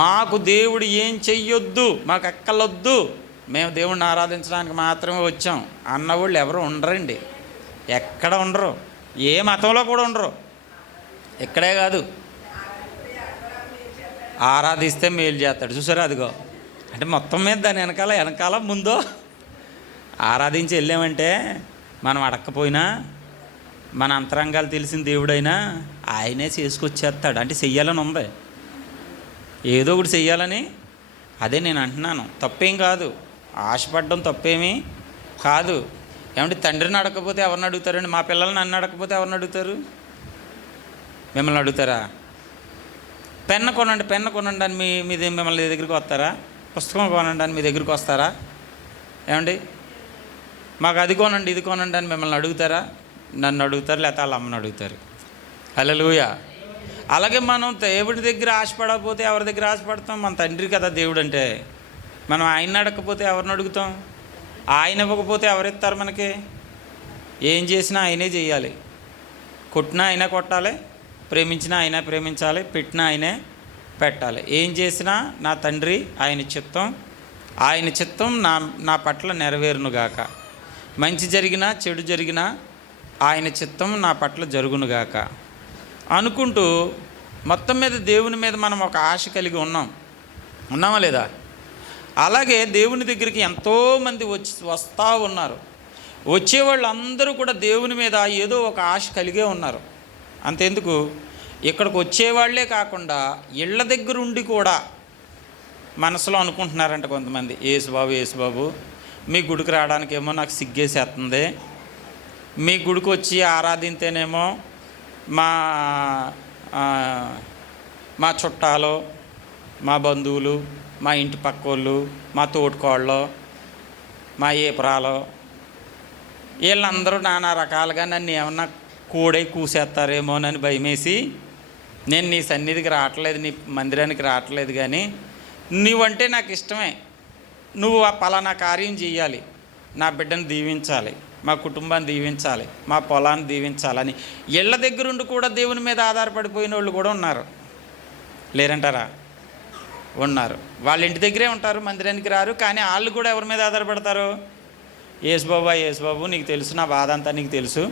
మాకు దేవుడు ఏం చెయ్యొద్దు, మాకు ఎక్కలొద్దు, మేము దేవుడిని ఆరాధించడానికి మాత్రమే వచ్చాం అన్నవాళ్ళు ఎవరు ఉండరండి. ఎక్కడ ఉండరు, ఏ మతంలో కూడా ఉండరు. ఇక్కడే కాదు, ఆరాధిస్తే మేలు చేస్తాడు. చూసారా, అదిగో. అంటే మొత్తం మీద దాని వెనకాల ముందో ఆరాధించి వెళ్ళామంటే మనం అడక్కపోయినా, మన అంతరంగాలు తెలిసిన దేవుడైనా ఆయనే చేసుకొచ్చేస్తాడు. అంటే చెయ్యాలని ఉంది, ఏదో ఒకటి చెయ్యాలని. అదే నేను అంటున్నాను, తప్పేం కాదు, ఆశపడడం తప్పేమీ కాదు. ఏమంటే తండ్రిని అడగకపోతే ఎవరిని అడుగుతారండి? మా పిల్లల్ని నన్ను అడగకపోతే ఎవరిని అడుగుతారు? మిమ్మల్ని అడుగుతారా? పెన్ను కొనండి అని మీది మిమ్మల్ని దగ్గరికి వస్తారా? పుస్తకం కొనండి అని మీ దగ్గరికి వస్తారా? ఏమండి, మాకు అది కొనండి ఇది కొనండి అని మిమ్మల్ని అడుగుతారా? నన్ను అడుగుతారు, లేకపోతే వాళ్ళ అమ్మని అడుగుతారు. హల్లెలూయా. అలాగే మనం దేవుడి దగ్గర ఆశపడకపోతే ఎవరి దగ్గర ఆశపడతాం? మన తండ్రి కదా దేవుడు అంటే. మనం ఆయన్ని అడగకపోతే ఎవరిని అడుగుతాం? ఆయన ఇవ్వకపోతే ఎవరిస్తారు మనకి? ఏం చేసినా ఆయనే చేయాలి. కొట్టినా ఆయనే కొట్టాలి, ప్రేమించినా ఆయనే ప్రేమించాలి, పెట్టినా ఆయనే పెట్టాలి. ఏం చేసినా నా తండ్రి ఆయన చిత్తం నా పట్ల నెరవేరునుగాక. మంచి జరిగినా చెడు జరిగినా ఆయన చిత్తం నా పట్ల జరుగునుగాక అనుకుంటూ మొత్తం మీద దేవుని మీద మనం ఒక ఆశ కలిగి ఉన్నామా లేదా? అలాగే దేవుని దగ్గరికి ఎంతోమంది వస్తూ ఉన్నారు. వచ్చేవాళ్ళు అందరూ కూడా దేవుని మీద ఏదో ఒక ఆశ కలిగే ఉన్నారు. అంతెందుకు, ఇక్కడికి వచ్చేవాళ్లే కాకుండా ఇళ్ళ దగ్గర ఉండి కూడా మనసులో అనుకుంటున్నారంట కొంతమంది, యేసుబాబు మీ గుడికి రావడానికేమో నాకు సిగ్గేసేస్తుంది, మీ గుడికి వచ్చి ఆరాధింతేనేమో మా చుట్టాలు, మా బంధువులు, మా ఇంటి పక్కోళ్ళు, మా తోటికోళ్ళు, మా ఏపరాలు, వీళ్ళందరూ నానా రకాలుగా నన్ను ఏమన్నా కూసేస్తారేమోనని భయమేసి నేను నీ సన్నిధికి రావట్లేదు, నీ మందిరానికి రావట్లేదు. కానీ నువ్వంటే నాకు ఇష్టమే, నువ్వు ఆ పలానా కార్యం చేయాలి, నా బిడ్డను దీవించాలి, మా కుటుంబాన్ని దీవించాలి, మా పొలాన్ని దీవించాలని ఇళ్ళ దగ్గరుండి కూడా దేవుని మీద ఆధారపడిపోయిన వాళ్ళు కూడా ఉన్నారు. లేరంటారా? ఉన్నారు. వాళ్ళ ఇంటి దగ్గరే ఉంటారు, మందిరానికి రారు. కానీ వాళ్ళు కూడా ఎవరి మీద ఆధారపడతారు? యేసుబాబు నీకు తెలుసు, నా బాధ అంతా నీకు తెలుసు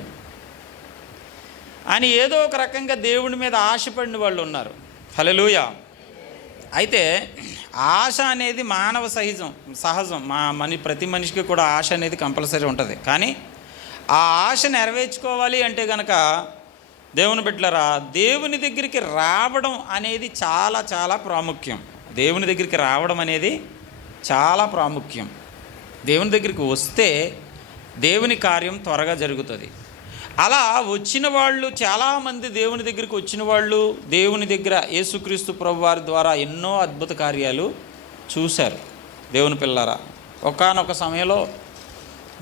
అని ఏదో ఒక రకంగా దేవుని మీద ఆశపడిన వాళ్ళు ఉన్నారు. హల్లెలూయా. అయితే ఆశ అనేది మానవ సహజం. ప్రతి మనిషికి కూడా ఆశ అనేది కంపల్సరీ ఉంటుంది. కానీ ఆ ఆశ నెరవేర్చుకోవాలి అంటే కనుక దేవుని బిడ్డలారా, దేవుని దగ్గరికి రావడం అనేది చాలా చాలా ప్రాముఖ్యం. దేవుని దగ్గరికి రావడం అనేది చాలా ప్రాముఖ్యం. దేవుని దగ్గరికి వస్తే దేవుని కార్యం త్వరగా జరుగుతుంది. అలా వచ్చిన వాళ్ళు చాలామంది, దేవుని దగ్గరికి వచ్చిన వాళ్ళు దేవుని దగ్గర యేసుక్రీస్తు ప్రభువారి ద్వారా ఎన్నో అద్భుత కార్యాలు చూశారు. దేవుని పిల్లరా, ఒకానొక సమయంలో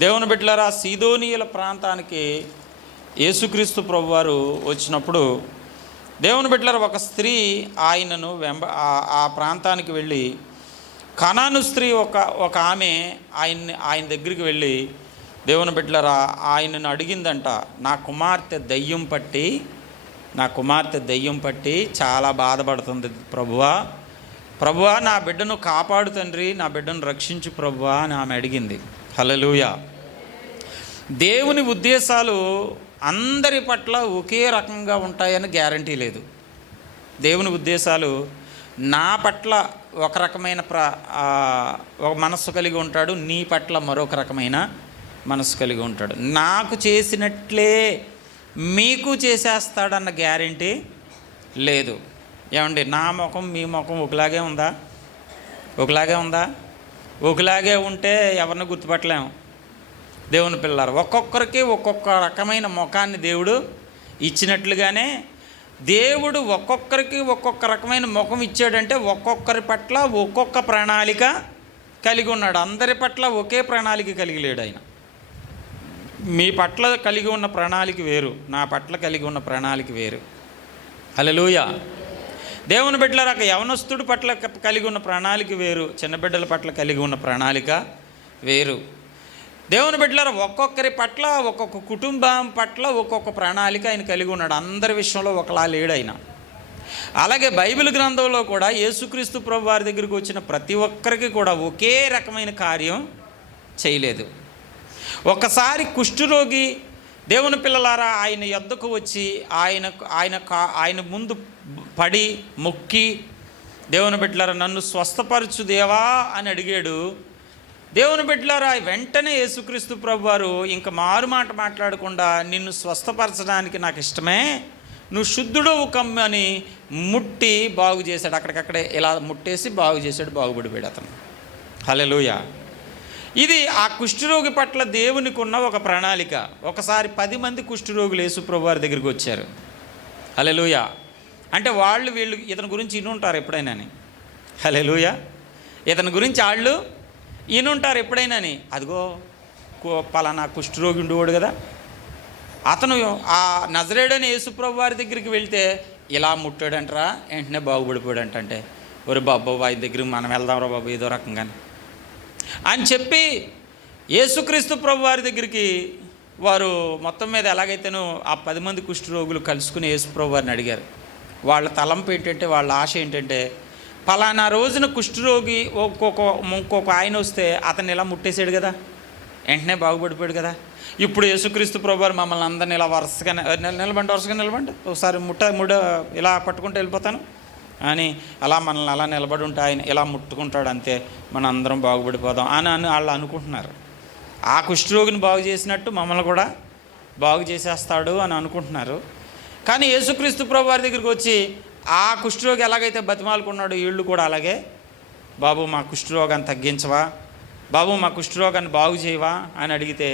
దేవుని బిడ్డలారా, సీదోనీయుల ప్రాంతానికి యేసుక్రీస్తు ప్రభువారు వచ్చినప్పుడు దేవుని బిడ్డలారా, ఒక స్త్రీ ఆయనను ఆ ప్రాంతానికి వెళ్ళి, కనాను స్త్రీ ఒక ఆమె ఆయన దగ్గరికి వెళ్ళి దేవుని బిడ్డలారా ఆయనను అడిగిందంట, నా కుమార్తె దయ్యం పట్టి చాలా బాధపడుతుంది ప్రభువా నా బిడ్డను కాపాడు తండ్రి, నా బిడ్డను రక్షించు ప్రభువా అని ఆమె అడిగింది. హల్లెలూయా. దేవుని ఉద్దేశాలు అందరి పట్ల ఒకే రకంగా ఉంటాయని గ్యారంటీ లేదు. దేవుని ఉద్దేశాలు నా పట్ల ఒక రకమైన ఒక మనస్సు కలిగి ఉంటాడు, నీ పట్ల మరొక రకమైన మనసు కలిగి ఉంటాడు. నాకు చేసినట్లే మీకు చేసేస్తాడన్న గ్యారంటీ లేదు. ఏమండి, నా ముఖం మీ ముఖం ఒకలాగే ఉందా? ఒకలాగే ఉంటే ఎవరిని గుర్తుపట్టలేము. దేవుని పిల్లలు ఒక్కొక్కరికి ఒక్కొక్క రకమైన ముఖాన్ని దేవుడు ఇచ్చినట్లుగానే దేవుడు ఒక్కొక్కరికి ఒక్కొక్క రకమైన ముఖం ఇచ్చాడంటే ఒక్కొక్కరి పట్ల ఒక్కొక్క ప్రణాళిక కలిగి ఉన్నాడు. అందరి పట్ల ఒకే ప్రణాళిక కలిగి లేడు ఆయన. మీ పట్ల కలిగి ఉన్న ప్రణాళిక వేరు, నా పట్ల కలిగి ఉన్న ప్రణాళిక వేరు. హల్లెలూయా. దేవుని బిడ్డల యవనస్తుడి పట్ల కలిగి ఉన్న ప్రణాళిక వేరు, చిన్న బిడ్డల పట్ల కలిగి ఉన్న ప్రణాళిక వేరు. దేవుని బిడ్డలారా, ఒక్కొక్కరి పట్ల ఒక్కొక్క కుటుంబం పట్ల ఒక్కొక్క ప్రణాళిక ఆయన కలిగి ఉన్నాడు. అందరి విషయంలో ఒకలా లేడు ఆయన. అలాగే బైబిల్ గ్రంథంలో కూడా యేసుక్రీస్తు ప్రభు వారి దగ్గరికి వచ్చిన ప్రతి ఒక్కరికి కూడా ఒకే రకమైన కార్యం చేయలేదు. ఒకసారి కుష్ఠరోగి దేవుని పిల్లలారా ఆయన యొద్దకు వచ్చి ఆయన ముందు పడి మొక్కి, దేవుని బిడ్డలారా నన్ను స్వస్థపరచు దేవా అని అడిగాడు. దేవుని బిడ్డలారా వెంటనే యేసుక్రీస్తు ప్రభు వారు ఇంకా మారుమాట మాట్లాడకుండా, నిన్ను స్వస్థపరచడానికి నాకు ఇష్టమే, నువ్వు శుద్ధుడవు కమ్మని ముట్టి బాగు చేశాడు. అక్కడికక్కడే ఇలా ముట్టేసి బాగు చేశాడు, బాగుపడిపోయాడు అతను. హల్లెలూయా. ఇది ఆ కుష్ఠరోగి పట్ల దేవునికి ఉన్న ఒక ప్రణాళిక. ఒకసారి 10 మంది కుష్ఠరోగులు యేసు ప్రభు వారి దగ్గరికి వచ్చారు. హల్లెలూయా. అంటే వీళ్ళు ఇతని గురించి ఇనుంటారు ఎప్పుడైనాని. హల్లెలూయా. ఇతని గురించి వాళ్ళు ఈయనుంటారు ఎప్పుడైనాని. అదిగో పలానా కుష్ఠరోగి ఉండేవాడు కదా, అతను ఆ నజరేయుడైన యేసుప్రభు వారి దగ్గరికి వెళ్తే ఇలా ముట్టాడంటరా, వెంటనే బాగుపడిపోయాడంట. అంటే ఒరే బాబు ఆయన దగ్గరికి మనం వెళ్దాంరా బాబు ఏదో రకంగానే అని చెప్పి యేసుక్రీస్తు ప్రభు వారి దగ్గరికి వారు మొత్తం మీద ఎలాగైతేనో ఆ 10 మంది కుష్ఠరోగులు కలుసుకుని యేసుప్రభు వారిని అడిగారు. వాళ్ళ తలంపు ఏంటంటే, వాళ్ళ ఆశ ఏంటంటే, పలానా రోజున కుష్ఠరోగి ఇంకొక ఆయన వస్తే అతన్ని ఇలా ముట్టేశాడు కదా, వెంటనే బాగుపడిపోయాడు కదా, ఇప్పుడు యేసుక్రీస్తు ప్రభు వారు మమ్మల్ని అందరినీ ఇలా వరుసగా నిలబండి ఒకసారి ముడ ఇలా పట్టుకుంటూ వెళ్ళిపోతాను అని అలా మనల్ని అలా నిలబడి ఉంటే ఆయన ఇలా ముట్టుకుంటాడు, అంతే మనం అందరం బాగుపడిపోదాం అని వాళ్ళు అనుకుంటున్నారు. ఆ కుష్ఠరోగిని బాగు చేసినట్టు మమ్మల్ని కూడా బాగు చేసేస్తాడు అని అనుకుంటున్నారు. కానీ యేసుక్రీస్తు ప్రభు వారి దగ్గరికి వచ్చి ఆ కుష్ఠరోగి ఎలాగైతే బతిమాలుకున్నాడు, వీళ్ళు కూడా అలాగే, బాబు మా కుష్ఠరోగాన్ని తగ్గించవా, బాబు మా కుష్ఠరోగాన్ని బాగు చేయవా అని అడిగితే,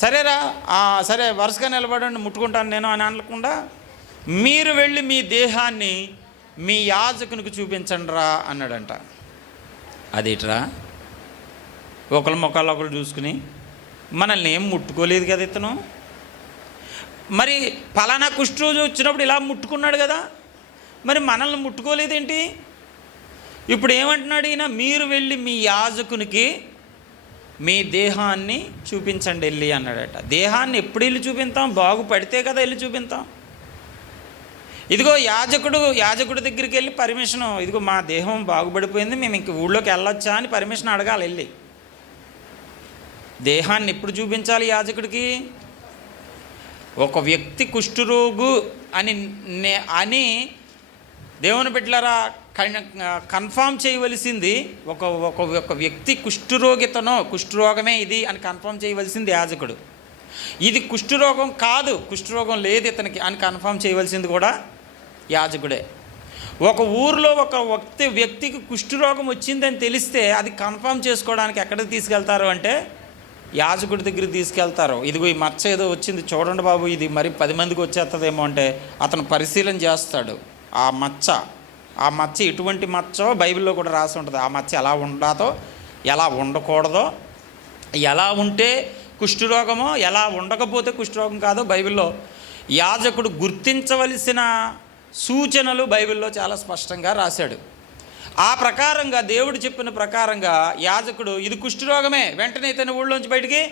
సరేరా సరే వరుసగా నిలబడండి ముట్టుకుంటాను నేను అని అనకుండా, మీరు వెళ్ళి మీ దేహాన్ని మీ యాజకునికి చూపించండి రా అన్నాడంట. అదేట్రా, ఒకళ్ళ మొక్కలు ఒకళ్ళు చూసుకుని మనల్ని ఏం ముట్టుకోలేదు కదా ఇతను, మరి ఫలానా కుష్ఠరోగి వచ్చినప్పుడు ఇలా ముట్టుకున్నాడు కదా, మరి మనల్ని ముట్టుకోలేదేంటి? ఇప్పుడు ఏమంటున్నాడు ఈయన, మీరు వెళ్ళి మీ యాజకునికి మీ దేహాన్ని చూపించండి వెళ్ళి అన్నాడట. దేహాన్ని ఎప్పుడు వెళ్ళి చూపిస్తాం? బాగుపడితే కదా వెళ్ళి చూపిస్తాం. ఇదిగో యాజకుడి దగ్గరికి వెళ్ళి పర్మిషన్, ఇదిగో మా దేహం బాగుపడిపోయింది, మేము ఇంక ఊళ్ళోకి వెళ్ళొచ్చా అని పర్మిషన్ అడగాలి వెళ్ళి. దేహాన్ని ఎప్పుడు చూపించాలి యాజకుడికి? ఒక వ్యక్తి కుష్ఠరోగు అని దేవుని బిడ్డలారా కన్ఫామ్ చేయవలసింది, ఒక వ్యక్తి కుష్ఠరోగమే ఇది అని కన్ఫామ్ చేయవలసింది యాజకుడు. ఇది కుష్ఠరోగం కాదు, కుష్ఠరోగం లేదు ఇతనికి అని కన్ఫామ్ చేయవలసింది కూడా యాజకుడే. ఒక ఊరిలో ఒక వ్యక్తికి కుష్ఠరోగం వచ్చిందని తెలిస్తే అది కన్ఫామ్ చేసుకోవడానికి ఎక్కడికి తీసుకెళ్తారు అంటే యాజకుడి దగ్గరికి తీసుకెళ్తారు. ఇదిగో ఈ మచ్చ ఏదో వచ్చింది చూడండి బాబు, ఇది మరి 10 మందికి వచ్చేస్తుందేమో అంటే అతను పరిశీలన చేస్తాడు. ఆ మచ్చ ఎటువంటి మచ్చో బైబిల్లో కూడా రాసి ఉంటుంది. ఆ మచ్చ ఎలా ఉండాలో, ఎలా ఉండకూడదో, ఎలా ఉంటే కుష్ఠరోగమో, ఎలా ఉండకపోతే కుష్ఠరోగం కాదో బైబిల్లో యాజకుడు గుర్తించవలసిన సూచనలు బైబిల్లో చాలా స్పష్టంగా రాశాడు. ఆ ప్రకారంగా దేవుడు చెప్పిన ప్రకారంగా యాజకుడు ఇది కుష్ఠరోగమే, వెంటనే ఇతను ఊళ్ళోంచి బయటికి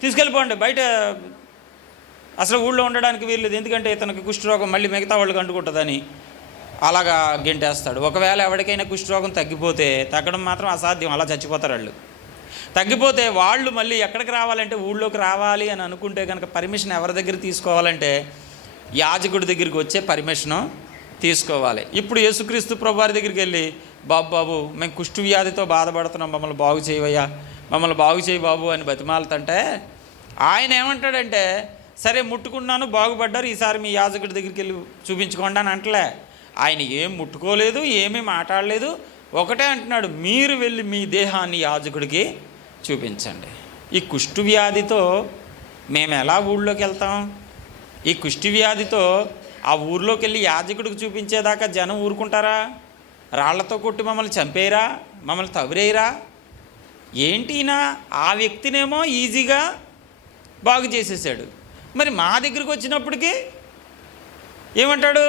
తీసుకెళ్ళిపోండి, బయట అసలు ఊళ్ళో ఉండడానికి వీల్లేదు, ఎందుకంటే ఇతనికి కుష్ఠరోగం మళ్ళీ మిగతా వాళ్ళకి అంటుకుంటుందని అలాగా గెంటేస్తాడు. ఒకవేళ ఎవరికైనా కుష్ఠరోగం తగ్గడం మాత్రం అసాధ్యం, అలా చచ్చిపోతారు వాళ్ళు. తగ్గిపోతే వాళ్ళు మళ్ళీ ఎక్కడికి రావాలంటే ఊళ్ళోకి రావాలి అని అనుకుంటే కనుక పర్మిషన్ ఎవరి దగ్గర తీసుకోవాలంటే యాజకుడి దగ్గరికి వచ్చే పర్మిషను తీసుకోవాలి. ఇప్పుడు యేసుక్రీస్తు ప్రభు వారి దగ్గరికి వెళ్ళి, బాబు మేము కుష్ఠు వ్యాధితో బాధపడుతున్నాం, మమ్మల్ని బాగు చేయవయ్యా, మమ్మల్ని బాగు చేయి బాబు అని బతిమాలుతుంటే ఆయన ఏమంటాడంటే, సరే ముట్టుకున్నాను బాగుపడ్డారు, ఈసారి మీ యాజకుడి దగ్గరికి వెళ్ళి చూపించుకోండి అని అంటలే. ఆయన ఏం ముట్టుకోలేదు, ఏమీ మాట్లాడలేదు, ఒకటే అంటున్నాడు, మీరు వెళ్ళి మీ దేహాన్ని యాజకుడికి చూపించండి. ఈ కుష్ఠు వ్యాధితో మేము ఎలా ఊళ్ళోకి వెళ్తాం? ఈ కుష్ఠు వ్యాధితో ఆ ఊర్లోకి వెళ్ళి యాజకుడికి చూపించేదాకా జనం ఊరుకుంటారా? రాళ్లతో కొట్టి మమ్మల్ని చంపేయరా, మమ్మల్ని తవిరేయరా? ఏంటినా ఆ వ్యక్తినేమో ఈజీగా బాగు చేసేసాడు, మరి మా దగ్గరికి వచ్చినప్పటికీ ఏమంటాడు,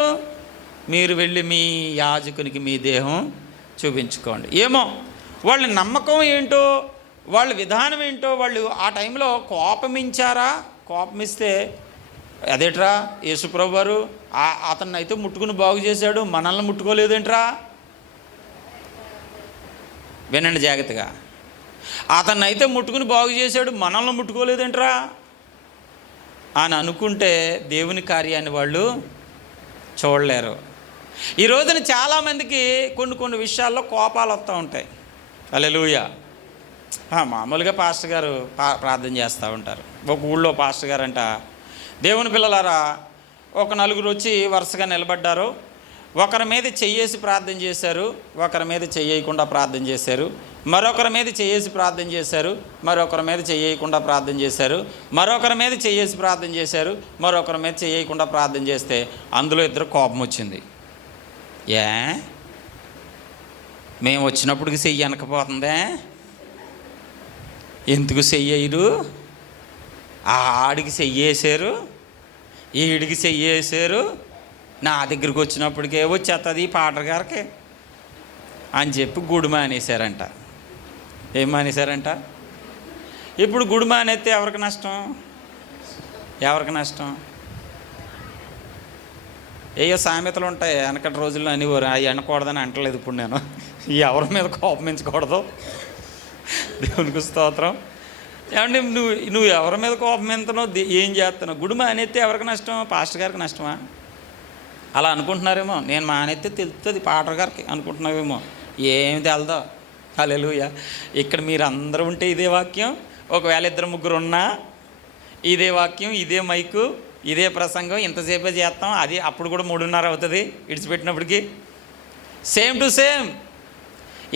మీరు వెళ్ళి మీ యాజకునికి మీ దేహం చూపించుకోండి. ఏమో వాళ్ళ నమ్మకం ఏంటో, వాళ్ళ విధానం ఏంటో, వాళ్ళు ఆ టైంలో కోపమించారా? కోపమిస్తే అదేట్రా యేసుప్రభు వారు అతన్ని అయితే ముట్టుకుని బాగు చేశాడు, మనల్ని ముట్టుకోలేదేంట్రా? వినండి జాగ్రత్తగా. అతన్ని అయితే ముట్టుకుని బాగు చేశాడు, మనల్ని ముట్టుకోలేదేంట్రా అని అనుకుంటే దేవుని కార్యాన్ని వాళ్ళు చూడలేరు. ఈ రోజున చాలామందికి కొన్ని విషయాల్లో కోపాలు వస్తూ ఉంటాయి. హల్లెలూయా. మామూలుగా పాస్టర్ గారు ప్రార్థన చేస్తూ ఉంటారు. ఒక ఊళ్ళో పాస్టర్ గారు అంట, దేవుని పిల్లలారా, ఒక నలుగురు వచ్చి వరుసగా నిలబడ్డారు. ఒకరి మీద చెయ్యేసి ప్రార్థన చేశారు, ఒకరి మీద చెయ్యకుండా ప్రార్థన చేశారు, మరొకరి మీద చెయ్యేసి ప్రార్థన చేశారు, మరొకరి మీద చెయ్యకుండా ప్రార్థన చేశారు, మరొకరి మీద చెయ్యేసి ప్రార్థన చేశారు, మరొకరి మీద చెయ్యకుండా ప్రార్థన చేస్తే అందులో ఇద్దరు కోపం వచ్చింది. మేము వచ్చినప్పటికి చెయ్యి వెనకపోతుందే, ఎందుకు చెయ్యరు? ఆడికి చెయ్యేసారు, ఈడికి చెయ్యేసారు, నా దగ్గరికి వచ్చినప్పటికే వచ్చేస్తుంది ఈ పాటర్ గారికి అని చెప్పి గుడి మానేశారంట. ఏం మానేశారంట? ఇప్పుడు గుడి మానేస్తే ఎవరికి నష్టం? ఎవరికి నష్టం? ఏయో సామెతలు ఉంటాయి, వెనకటి రోజుల్లో అనేవారు. అవి అనకూడదని అంటలేదు ఇప్పుడు నేను. ఎవరి మీద కోపమించకూడదు. దేవునికి స్తోత్రం. ఏమంటే నువ్వు ఎవరి మీద కోపమింతనో ఏం చేస్తున్నావు? గుడి మానేస్తే ఎవరికి నష్టం? పాస్టర్ గారికి నష్టమా? అలా అనుకుంటున్నారేమో. నేను మానేస్తే తెలుస్తుంది పాటర్ గారికి అనుకుంటున్నావేమో. ఏమి తెలదో. హల్లెలూయా. ఇక్కడ మీరు అందరూ ఉంటే ఇదే వాక్యం, ఒకవేళ ఇద్దరు ముగ్గురు ఉన్నా ఇదే వాక్యం, ఇదే మైకు, ఇదే ప్రసంగం, ఇంతసేపే చేస్తాం. అది అప్పుడు కూడా 3:30 అవుతుంది ఇడిచిపెట్టినప్పటికీ. సేమ్ టు సేమ్,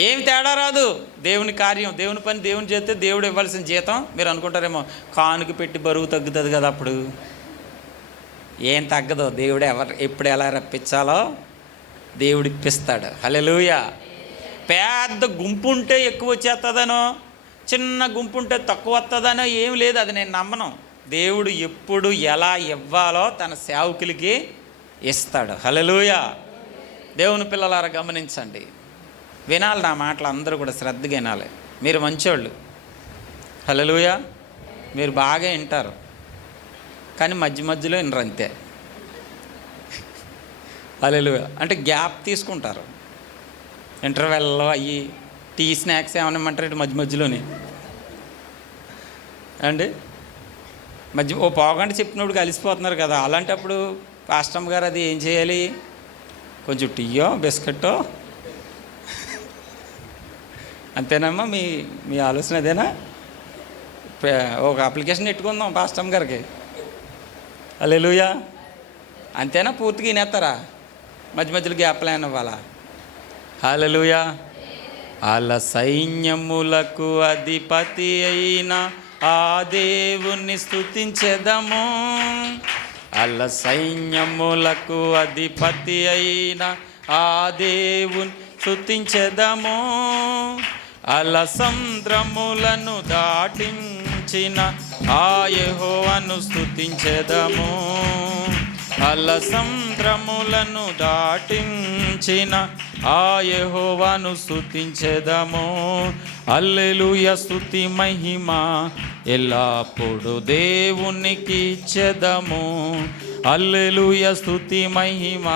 ఏమి తేడా రాదు. దేవుని కార్యం, దేవుని పని దేవుని చేస్తే దేవుడు ఇవ్వాల్సిన జీతం. మీరు అనుకుంటారేమో కానుక పెట్టి బరువు తగ్గుతుంది కదా, అప్పుడు ఏం తగ్గదు. దేవుడు ఎప్పుడు ఎలా రప్పించాలో దేవుడు ఇప్పిస్తాడు. హల్లెలూయా. పెద్ద గుంపు ఉంటే ఎక్కువ వచ్చేస్తుందనో, చిన్న గుంపు ఉంటే తక్కువ వస్తుందనో ఏం లేదు. అది నేను నమ్మను. దేవుడు ఎప్పుడు ఎలా ఇవ్వాలో తన సేవకులకి ఇస్తాడు. హల్లెలూయా. దేవుని పిల్లలారా గమనించండి, వినాలి నా మాటలు. అందరూ కూడా శ్రద్ధగా వినాలి. మీరు మంచోళ్ళు. హల్లెలూయా. మీరు బాగా వింటారు, కానీ మధ్యలో వినరు అంతే. హల్లెలూయా. అంటే గ్యాప్ తీసుకుంటారు. ఇంటర్వెల్లో అయ్యి టీ స్నాక్స్ ఏమన్నా ఇమ్మంటారు మధ్యలోనే అండి. ఓ పావుగంట చెప్పినప్పుడు కలిసిపోతున్నారు కదా. అలాంటప్పుడు పాస్టమ్ గారు అది ఏం చేయాలి? కొంచెం టీయో బిస్కెట్టో, అంతేనమ్మా? మీ ఆలోచన అదేనా? ఒక అప్లికేషన్ పెట్టుకుందాం పాస్టమ్ గారికి. హల్లెలూయా. అంతేనా? పూర్తిగా వినేస్తారా? మధ్యలో గ్యాప్లు అయిన ఇవ్వాలా? హల్లెలూయా. అల సైన్యములకు అధిపతి అయిన ఆ దేవుని స్తుతించెదము. అల సైన్యములకు అధిపతి అయిన ఆ దేవుని స్తుతించెదము. అల సంద్రములను దాటించిన ఆ యెహోవాను స్తుతించెదము. అల సంద్రములను దాటించిన ఆ యెహోవాను స్తుతించెదము. హల్లెలూయా. స్తుతి మహిమ ఎల్లప్పుడు దేవునికి ఇచ్చెదము. హల్లెలూయా. స్తుతి మహిమ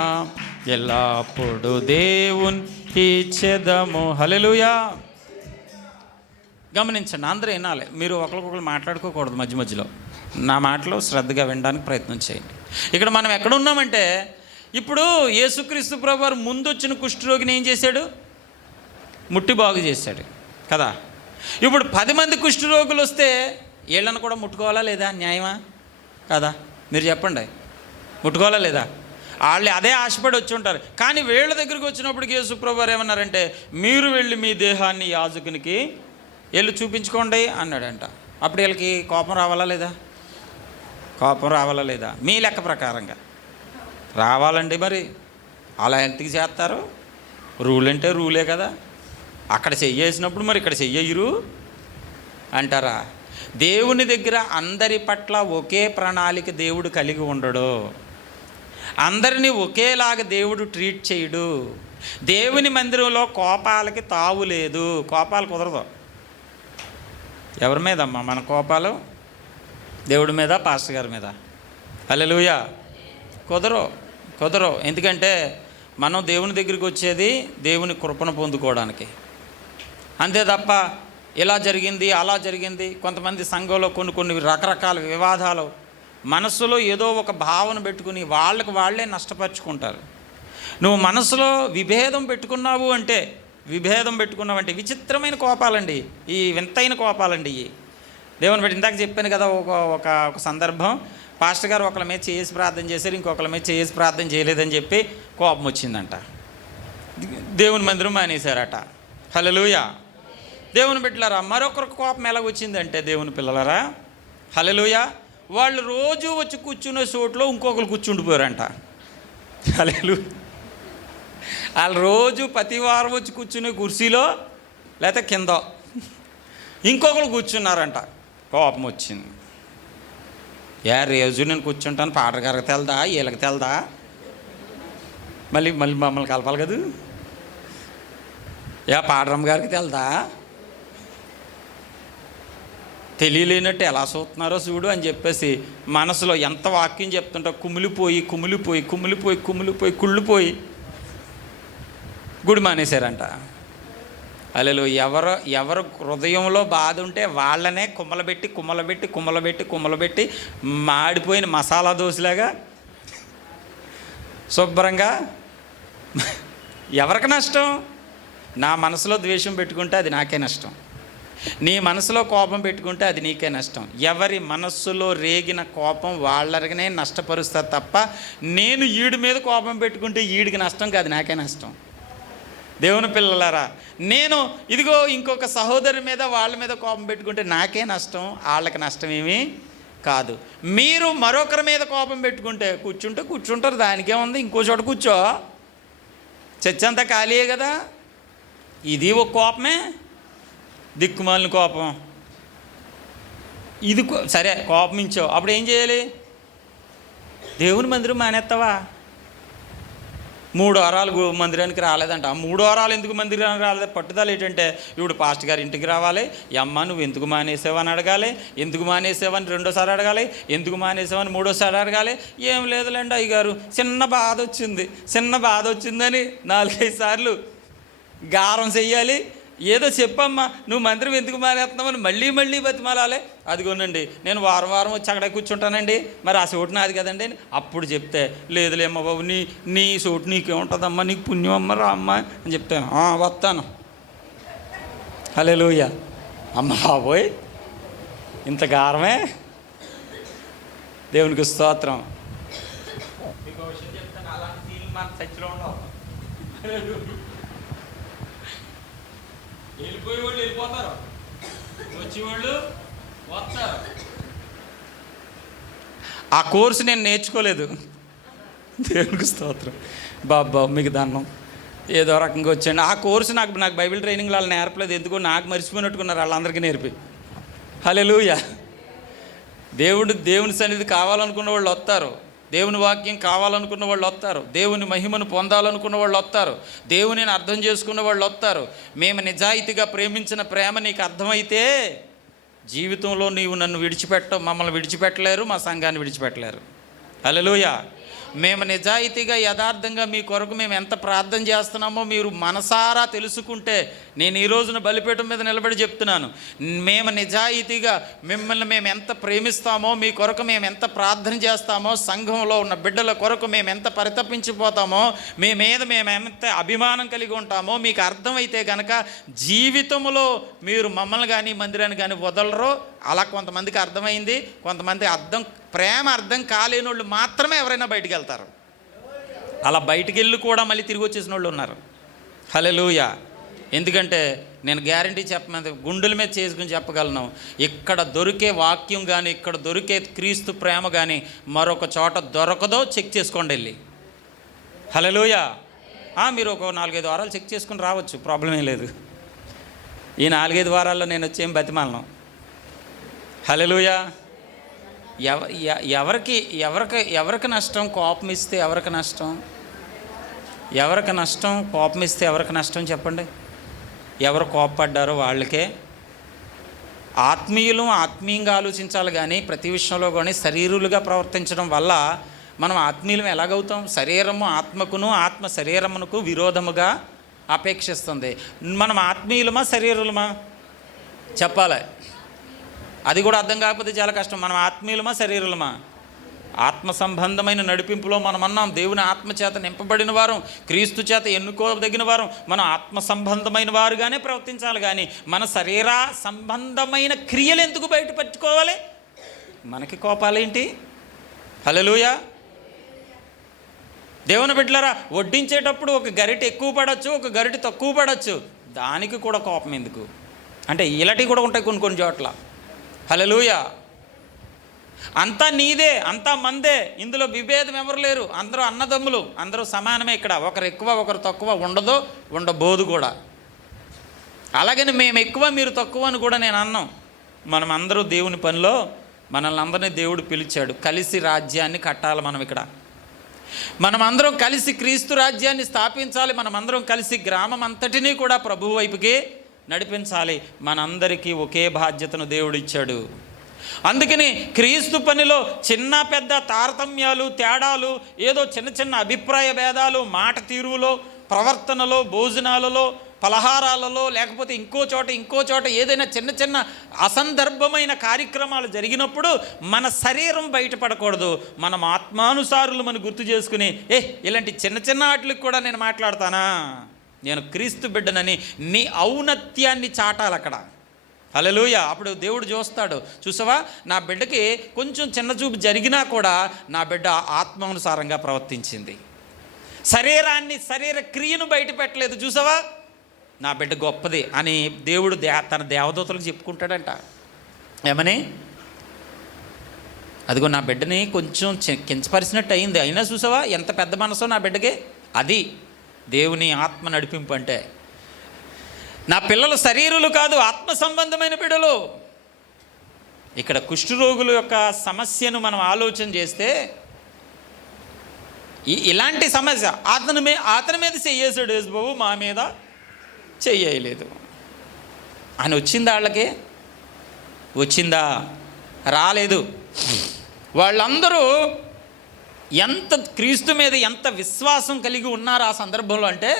ఎల్లప్పుడు దేవునికి ఇచ్చెదము. హల్లెలూయా. గమనించండి, అందరూ వినాలి. మీరు ఒకరికొకరు మాట్లాడుకోకూడదు. మధ్యలో నా మాటలు శ్రద్ధగా వినడానికి ప్రయత్నం చేయండి. ఇక్కడ మనం ఎక్కడున్నామంటే, ఇప్పుడు యేసుక్రీస్తు ప్రభువారు ముందు వచ్చిన కుష్ఠరోగిని ఏం చేశాడు? ముట్టి బాగు చేశాడు కదా. ఇప్పుడు 10 మంది కుష్ఠరోగులు వస్తే వీళ్ళను కూడా ముట్టుకోవాలా లేదా? న్యాయమా కదా? మీరు చెప్పండి, ముట్టుకోవాలా లేదా? వాళ్ళు అదే ఆశపడి వచ్చి ఉంటారు. కానీ వీళ్ళ దగ్గరికి వచ్చినప్పటికి యేసు ప్రభువారు ఏమన్నారంటే, మీరు వెళ్ళి మీ దేహాన్ని యాజకునికి వెళ్ళి చూపించుకోండి అన్నాడంట. అప్పుడు వీళ్ళకి కోపం రావాలా లేదా? కోపం రావాలా లేదా? మీ లెక్క ప్రకారంగా రావాలండి. మరి అలా ఎంతకి చేస్తారు? రూల్ అంటే రూలే కదా. అక్కడ చెయ్యేసినప్పుడు మరి ఇక్కడ చెయ్యరు అంటారా? దేవుని దగ్గర అందరి పట్ల ఒకే ప్రణాళిక దేవుడు కలిగి ఉండడు. అందరినీ ఒకేలాగా దేవుడు ట్రీట్ చేయడు. దేవుని మందిరంలో కోపాలకి తావు లేదు. కోపాలు కుదరదు. ఎవరి మీదమ్మా మన కోపాలు? దేవుడి మీద, పాస్టర్ గారి మీద? హల్లెలూయా. కుదరవు. ఎందుకంటే మనం దేవుని దగ్గరికి వచ్చేది దేవుని కృపను పొందుకోవడానికి, అంతే తప్ప ఇలా జరిగింది అలా జరిగింది. కొంతమంది సంఘంలో కొన్ని రకరకాల వివాదాలు మనస్సులో ఏదో ఒక భావన పెట్టుకుని వాళ్ళే నష్టపరుచుకుంటారు. నువ్వు మనసులో విభేదం పెట్టుకున్నావంటే విచిత్రమైన కోపాలండి, ఈ వింతైన కోపాలండి ఇవి. దేవుని బట్టి ఇందాక చెప్పాను కదా, ఒక సందర్భం పాస్టర్ గారు ఒకళ్ళ మీద చేసి ప్రార్థన చేశారు, ఇంకొకళ్ళ మీద చేసి ప్రార్థన చేయలేదని చెప్పి కోపం వచ్చిందంట. దేవుని మందిరం మానేశారట. హల్లెలూయా. దేవుని బిడ్డలారా, మరొకరికి కోపం ఎలాగొచ్చిందంటే దేవుని పిల్లలారా, హల్లెలూయా, వాళ్ళు రోజు వచ్చి కూర్చునే చోట్లో ఇంకొకరు కూర్చుండిపోయారంట. హల్లెలూయా. వాళ్ళు రోజు ప్రతి వారం వచ్చి కూర్చునే కుర్చీలో లేకపోతే కింద ఇంకొకరు కూర్చున్నారంట. కోపం వచ్చింది. రోజు నేను కూర్చుంటాను, పాటర్ గారికి తెలదా, వీళ్ళకి తెలదా, మళ్ళీ మమ్మల్ని కలపాలి కదా, పాటరమ్మ గారికి తెలదా, తెలియలేనట్టు ఎలా చూస్తున్నారో చూడు అని చెప్పేసి మనసులో ఎంత వాక్యం చెప్తుంటా కుమిలిపోయి కుళ్ళిపోయి గుడి మానేశారంట. అలెలు ఎవరు హృదయంలో బాధ ఉంటే వాళ్ళనే కుమ్మలబెట్టి మాడిపోయిన మసాలా దోశలాగా శుభ్రంగా. ఎవరికి నష్టం? నా మనసులో ద్వేషం పెట్టుకుంటే అది నాకే నష్టం, నీ మనసులో కోపం పెట్టుకుంటే అది నీకే నష్టం. ఎవరి మనస్సులో రేగిన కోపం వాళ్ళనే నష్టపరుస్తారు తప్ప నేను ఈడి మీద కోపం పెట్టుకుంటే ఈడికి నష్టం కాదు, నాకే నష్టం. దేవుని పిల్లలారా, నేను ఇదిగో ఇంకొక సహోదరి మీద వాళ్ళ మీద కోపం పెట్టుకుంటే నాకే నష్టం, వాళ్ళకి నష్టం ఏమీ కాదు. మీరు మరొకరి మీద కోపం పెట్టుకుంటే కూర్చుంటారు, దానికేముంది, ఇంకో చోట కూర్చో, చర్చ అంతా ఖాళీయే కదా. ఇది ఒక కోపమే, దిక్కుమాలిన కోపం. ఇది సరే కోపం ఇచ్చావు, అప్పుడు ఏం చేయాలి? దేవుని మందిరం మానేస్తావా? 3 వారాలు మందిరానికి రాలేదంట. ఆ 3 వారాలు ఎందుకు మందిరానికి రాలేదు? పట్టుదల ఏంటంటే ఇప్పుడు పాస్టర్ గారు ఇంటికి రావాలి, అమ్మ నువ్వు ఎందుకు మానేసావని అడగాలి, ఎందుకు మానేసావని 2సారి అడగాలి, ఎందుకు మానేసావని 3సారి అడగాలి. ఏం లేదులేండి అయ్యగారు, చిన్న బాధ వచ్చిందని 4-5 సార్లు గారం చెయ్యాలి. ఏదో చెప్పమ్మా, నువ్వు మందిరం ఎందుకు మానేస్తున్నామని మళ్ళీ బతిమాలాలి. అదిగోనండి నేను వారం వచ్చి అక్కడే కూర్చుంటానండి, మరి ఆ చోటు నాది కదండి అని అప్పుడు చెప్తే, లేదులేమ్మ బాబు, నీ చోటు నీకేముంటుందమ్మా, నీకు పుణ్యం అమ్మ రా అమ్మ అని చెప్తాను. వస్తాను. హల్లెలూయా. అమ్మ బాబోయ్, ఇంత గారమే. దేవునికి స్తోత్రం. మీకు విషయం చెప్తాను, అలాంటి ఫీలింగ్ మన చర్చిలో ఉండవు. వెళ్ళిపోయేవాళ్ళు వెళ్ళిపోతారు, వచ్చేవాళ్ళు వస్తారు. ఆ కోర్సు నేను నేర్చుకోలేదు. దేవునికి స్తోత్రం. బాబా మీకు దండం, ఏదో రకంగా వచ్చాను. ఆ కోర్సు నాకు బైబిల్ ట్రైనింగ్ వాళ్ళు నేర్పలేదు, ఎందుకో నాకు మర్చిపోయినట్టుకున్నారు, వాళ్ళందరికీ నేర్పి. హల్లెలూయా. దేవుని సన్నిధి కావాలనుకున్న వాళ్ళు వస్తారు, దేవుని వాక్యం కావాలనుకున్న వాళ్ళు వస్తారు, దేవుని మహిమను పొందాలనుకున్న వాళ్ళు వస్తారు, దేవునిని అర్థం చేసుకున్న వాళ్ళు వస్తారు. మేము నిజాయితీగా ప్రేమించిన ప్రేమ నీకు అర్థమైతే జీవితంలో నీవు మమ్మల్ని విడిచిపెట్టలేరు, మా సంఘాన్ని విడిచిపెట్టలేరు. హల్లెలూయా. మేము నిజాయితీగా యథార్థంగా మీ కొరకు మేము ఎంత ప్రార్థన చేస్తున్నామో మీరు మనసారా తెలుసుకుంటే, నేను ఈ రోజున బలిపీఠం మీద నిలబడి చెప్తున్నాను, మేము నిజాయితీగా మిమ్మల్ని మేము ఎంత ప్రేమిస్తామో, మీ కొరకు మేము ఎంత ప్రార్థన చేస్తామో, సంఘంలో ఉన్న బిడ్డల కొరకు మేము ఎంత పరితపించిపోతామో, మీ మీద మేము ఎంత అభిమానం కలిగి ఉంటామో మీకు అర్థమైతే కనుక జీవితంలో మీరు మమ్మల్ని కానీ మందిరాన్ని కానీ వదలరో. అలా కొంతమందికి అర్థమైంది, కొంతమంది ప్రేమ అర్థం కాలేని వాళ్ళు మాత్రమే ఎవరైనా బయటికి వెళ్తారు. అలా బయటికి వెళ్ళి కూడా మళ్ళీ తిరిగి వచ్చేసిన వాళ్ళు ఉన్నారు. హల్లెలూయా. ఎందుకంటే నేను గ్యారంటీ చెప్పమంది, గుండెల మీద చేసుకుని చెప్పగలను, ఇక్కడ దొరికే వాక్యం కానీ, ఇక్కడ దొరికే క్రీస్తు ప్రేమ కానీ మరొక చోట దొరకదో. చెక్ చేసుకోండి వెళ్ళి. హల్లెలూయా. మీరు ఒక 4-5 వారాలు చెక్ చేసుకుని రావచ్చు, ప్రాబ్లం ఏం లేదు. ఈ 4-5 వారాల్లో నేను వచ్చేం బతిమాలను. హల్లెలూయా. ఎవరికి నష్టం? కోపం ఇస్తే ఎవరికి నష్టం? కోపం ఇస్తే ఎవరికి నష్టం చెప్పండి. ఎవరు కోపపడ్డారో వాళ్ళకే. ఆత్మీయులు ఆత్మీయంగా ఆలోచించాలి, కానీ ప్రతి విషయంలో కానీ శరీరులుగా ప్రవర్తించడం వల్ల మనం ఆత్మీయులం ఎలాగవుతాం? శరీరము ఆత్మకును, ఆత్మ శరీరమునకు విరోధముగా అపేక్షిస్తుంది. మనం ఆత్మీయులమా శరీరులమా చెప్పాలి. అది కూడా అర్థం కాకపోతే చాలా కష్టం. మనం ఆత్మీయులమా శరీరులమా? ఆత్మ సంబంధమైన నడిపింపులో మనం అన్నాం, దేవుని ఆత్మ చేత నింపబడిన వారం, క్రీస్తు చేత ఎన్నుకోదగిన వారం. మనం ఆత్మ సంబంధమైన వారుగానే ప్రవర్తించాలి, కానీ మన శరీర సంబంధమైన క్రియలు ఎందుకు బయట పెట్టుకోవాలి? మనకి కోపాలేంటి? హల్లెలూయా. దేవుని బిడ్డలారా, వడ్డించేటప్పుడు ఒక గరిటె ఎక్కువ పడవచ్చు, ఒక గరిటె తక్కువ పడవచ్చు, దానికి కూడా కోపం ఎందుకు? అంటే ఇలాంటివి కూడా ఉంటాయి కొన్ని కొన్ని చోట్ల. హల్లెలూయా. అంతా నీదే, అంతా మందే, ఇందులో విభేదం ఎవరు లేరు, అందరూ అన్నదమ్ములు, అందరూ సమానమే. ఇక్కడ ఒకరు ఎక్కువ ఒకరు తక్కువ ఉండబోదు కూడా. అలాగని మేము ఎక్కువ మీరు తక్కువ అని కూడా నేను అన్నాం. మనం అందరూ దేవుని పనిలో మనల్ని అందరినీ దేవుడు పిలిచాడు. కలిసి రాజ్యాన్ని కట్టాలి. మనం అందరం కలిసి క్రీస్తు రాజ్యాన్ని స్థాపించాలి. మనమందరం కలిసి గ్రామం అంతటినీ కూడా ప్రభువు వైపుకి నడిపించాలి. మనందరికీ ఒకే బాధ్యతను దేవుడు ఇచ్చాడు. అందుకని క్రీస్తు పనిలో చిన్న పెద్ద తారతమ్యాలు, తేడాలు, ఏదో చిన్న చిన్న అభిప్రాయ భేదాలు, మాట తీరులో, ప్రవర్తనలో, భోజనాలలో, పలహారాలలో, లేకపోతే ఇంకో చోట ఏదైనా చిన్న చిన్న అసందర్భమైన కార్యక్రమాలు జరిగినప్పుడు మన శరీరం బయటపడకూడదు. మనం ఆత్మానుసారులు మనం గుర్తు చేసుకుని, ఇలాంటి చిన్న చిన్న వాటికి కూడా నేను మాట్లాడతానా, నేను క్రీస్తు బిడ్డనని నీ ఔన్నత్యాన్ని చాటాలి అక్కడ. హల్లెలూయా. అప్పుడు దేవుడు చూస్తాడు, చూసావా నా బిడ్డకి కొంచెం చిన్న చూపు జరిగినా కూడా నా బిడ్డ ఆత్మానుసారంగా ప్రవర్తించింది, శరీర క్రియను బయట పెట్టలేదు, చూసావా నా బిడ్డ గొప్పది అని దేవుడు తన దేవదూతలకు చెప్పుకుంటాడంట. ఏమని? అదిగో నా బిడ్డని కొంచెం కించపరిచినట్టు అయింది, అయినా చూసావా ఎంత పెద్ద మనసో నా బిడ్డకి. అది దేవుని ఆత్మ నడిపింపు అంటే. నా పిల్లలు శరీరులు కాదు, ఆత్మ సంబంధమైన బిడ్డలు. ఇక్కడ కుష్ఠరోగుల యొక్క సమస్యను మనం ఆలోచన చేస్తే, ఇలాంటి సమస్య అతని మీద చెయ్యేసాడు యేసుబాబు, మా మీద చెయ్యలేదు అని వచ్చిందా? వాళ్ళకి వచ్చిందా? రాలేదు. వాళ్ళందరూ ఎంత క్రీస్తు మీద ఎంత విశ్వాసం కలిగి ఉన్నారు ఆ సందర్భంలో అంటే,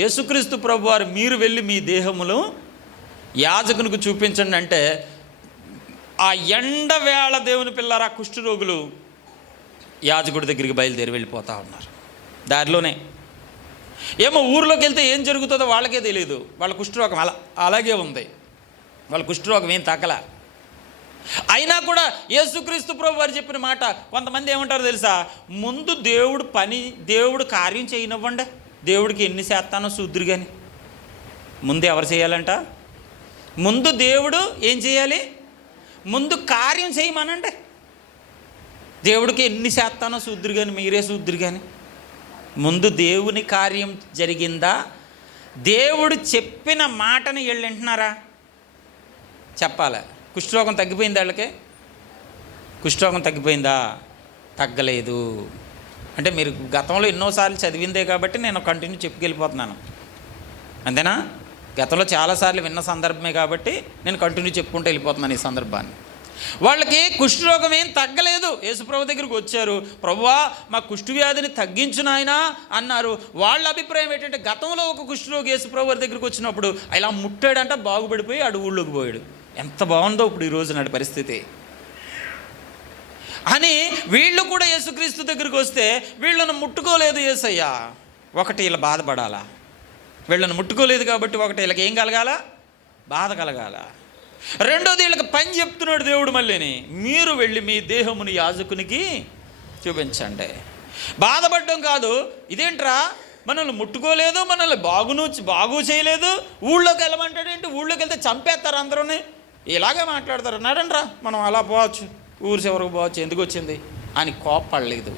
యేసుక్రీస్తు ప్రభువారు మీరు వెళ్ళి మీ దేహములు యాజకునికి చూపించండి అంటే, ఆ ఎండవేళ దేవుని పిల్లరా కుష్ఠరోగులు యాజకుడి దగ్గరికి బయలుదేరి వెళ్ళిపోతూ ఉన్నారు. దారిలోనే ఏమో ఊరిలోకి వెళ్తే ఏం జరుగుతుందో వాళ్ళకే తెలియదు. వాళ్ళ కుష్ఠరోగం అలాగే ఉంది, వాళ్ళ కుష్ఠరోగం ఏం తగ్గలా. అయినా కూడా యేసుక్రీస్తు ప్రభు వారు చెప్పిన మాట, కొంతమంది ఏమంటారు తెలుసా, ముందు దేవుడు కార్యం చేయనివ్వండి, దేవుడికి ఎన్ని చేస్తానో చూద్దురు. కానీ ముందు ఎవరు చేయాలంట? ముందు దేవుడు ఏం చేయాలి? ముందు కార్యం చేయమనండి. దేవుడికి ఎన్ని చేస్తానో చూద్దురు కానీ, మీరే చూద్దురు. కానీ ముందు దేవుని కార్యం జరిగిందా? దేవుడు చెప్పిన మాటని వీళ్ళు వింటున్నారా? చెప్పాలి. కుష్ఠరోగం తగ్గిపోయింది వాళ్ళకి? కుష్ఠరోగం తగ్గిపోయిందా? తగ్గలేదు. అంటే మీరు గతంలో ఎన్నోసార్లు చదివిందే కాబట్టి నేను కంటిన్యూ చెప్పుకెళ్ళిపోతున్నాను, అంతేనా? గతంలో చాలాసార్లు విన్న సందర్భమే కాబట్టి నేను కంటిన్యూ చెప్పుకుంటూ వెళ్ళిపోతున్నాను ఈ సందర్భాన్ని. వాళ్ళకి కుష్ఠరోగం ఏం తగ్గలేదు. యేసుప్రభు దగ్గరికి వచ్చారు, ప్రభువా మా కుష్ఠవ్యాధిని తగ్గించు నాయనా అన్నారు. వాళ్ళ అభిప్రాయం ఏంటంటే, గతంలో ఒక కుష్ఠరోగి యేసుప్రభు వారి దగ్గరికి వచ్చినప్పుడు ఇలా ముట్టాడంట, బాగుపడిపోయి అడు ఊళ్ళోకి పోయాడు. ఎంత బాగుందో ఇప్పుడు ఈరోజు నాటి పరిస్థితి అని వీళ్ళు కూడా యేసుక్రీస్తు దగ్గరికి వస్తే వీళ్ళను ముట్టుకోలేదు యేసయ్యా. ఒకటి ఇలా బాధపడాలా, వీళ్ళను ముట్టుకోలేదు కాబట్టి ఒకటి వీళ్ళకి ఏం కలగాల? బాధ కలగాల. రెండోది వీళ్ళకి పని చెప్తున్నాడు దేవుడు మళ్ళీని, మీరు వెళ్ళి మీ దేహముని యాజకునికి చూపించండి. బాధపడడం కాదు, ఇదేంట్రా మనల్ని ముట్టుకోలేదు, మనల్ని బాగు చేయలేదు, ఊళ్ళోకి వెళ్ళమంటాడేంటి, ఊళ్ళోకి వెళ్తే చంపేస్తారు అందరూని, ఇలాగే మాట్లాడతారు. నడండ్రా మనం అలా పోవచ్చు, ఊరు చివరికి పోవచ్చు, ఎందుకు వచ్చింది అని కోప్పడలేదు.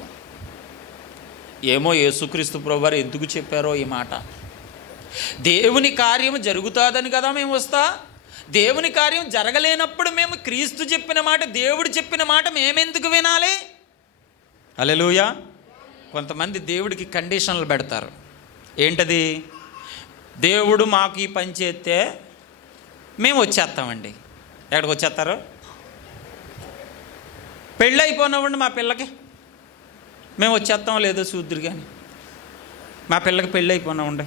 ఏమో యేసుక్రీస్తు ప్రభువారు ఎందుకు చెప్పారో ఈ మాట. దేవుని కార్యం జరుగుతుందని కదా మేము వస్తా. దేవుని కార్యం జరగలేనప్పుడు మేము క్రీస్తు చెప్పిన మాట, దేవుడు చెప్పిన మాట మేమెందుకు వినాలి? హల్లెలూయా. కొంతమంది దేవుడికి కండిషన్లు పెడతారు. ఏంటది? దేవుడు మాకు ఈ పని చేస్తే మేము వచ్చేస్తామండి, ఎక్కడికి వచ్చేస్తారు? పెళ్ళి అయిపోయినవ్వండి మా పిల్లకి, మేము వచ్చేస్తాం లేదో చూద్దురు కానీ, మా పిల్లకి పెళ్ళి అయిపోయినామండి,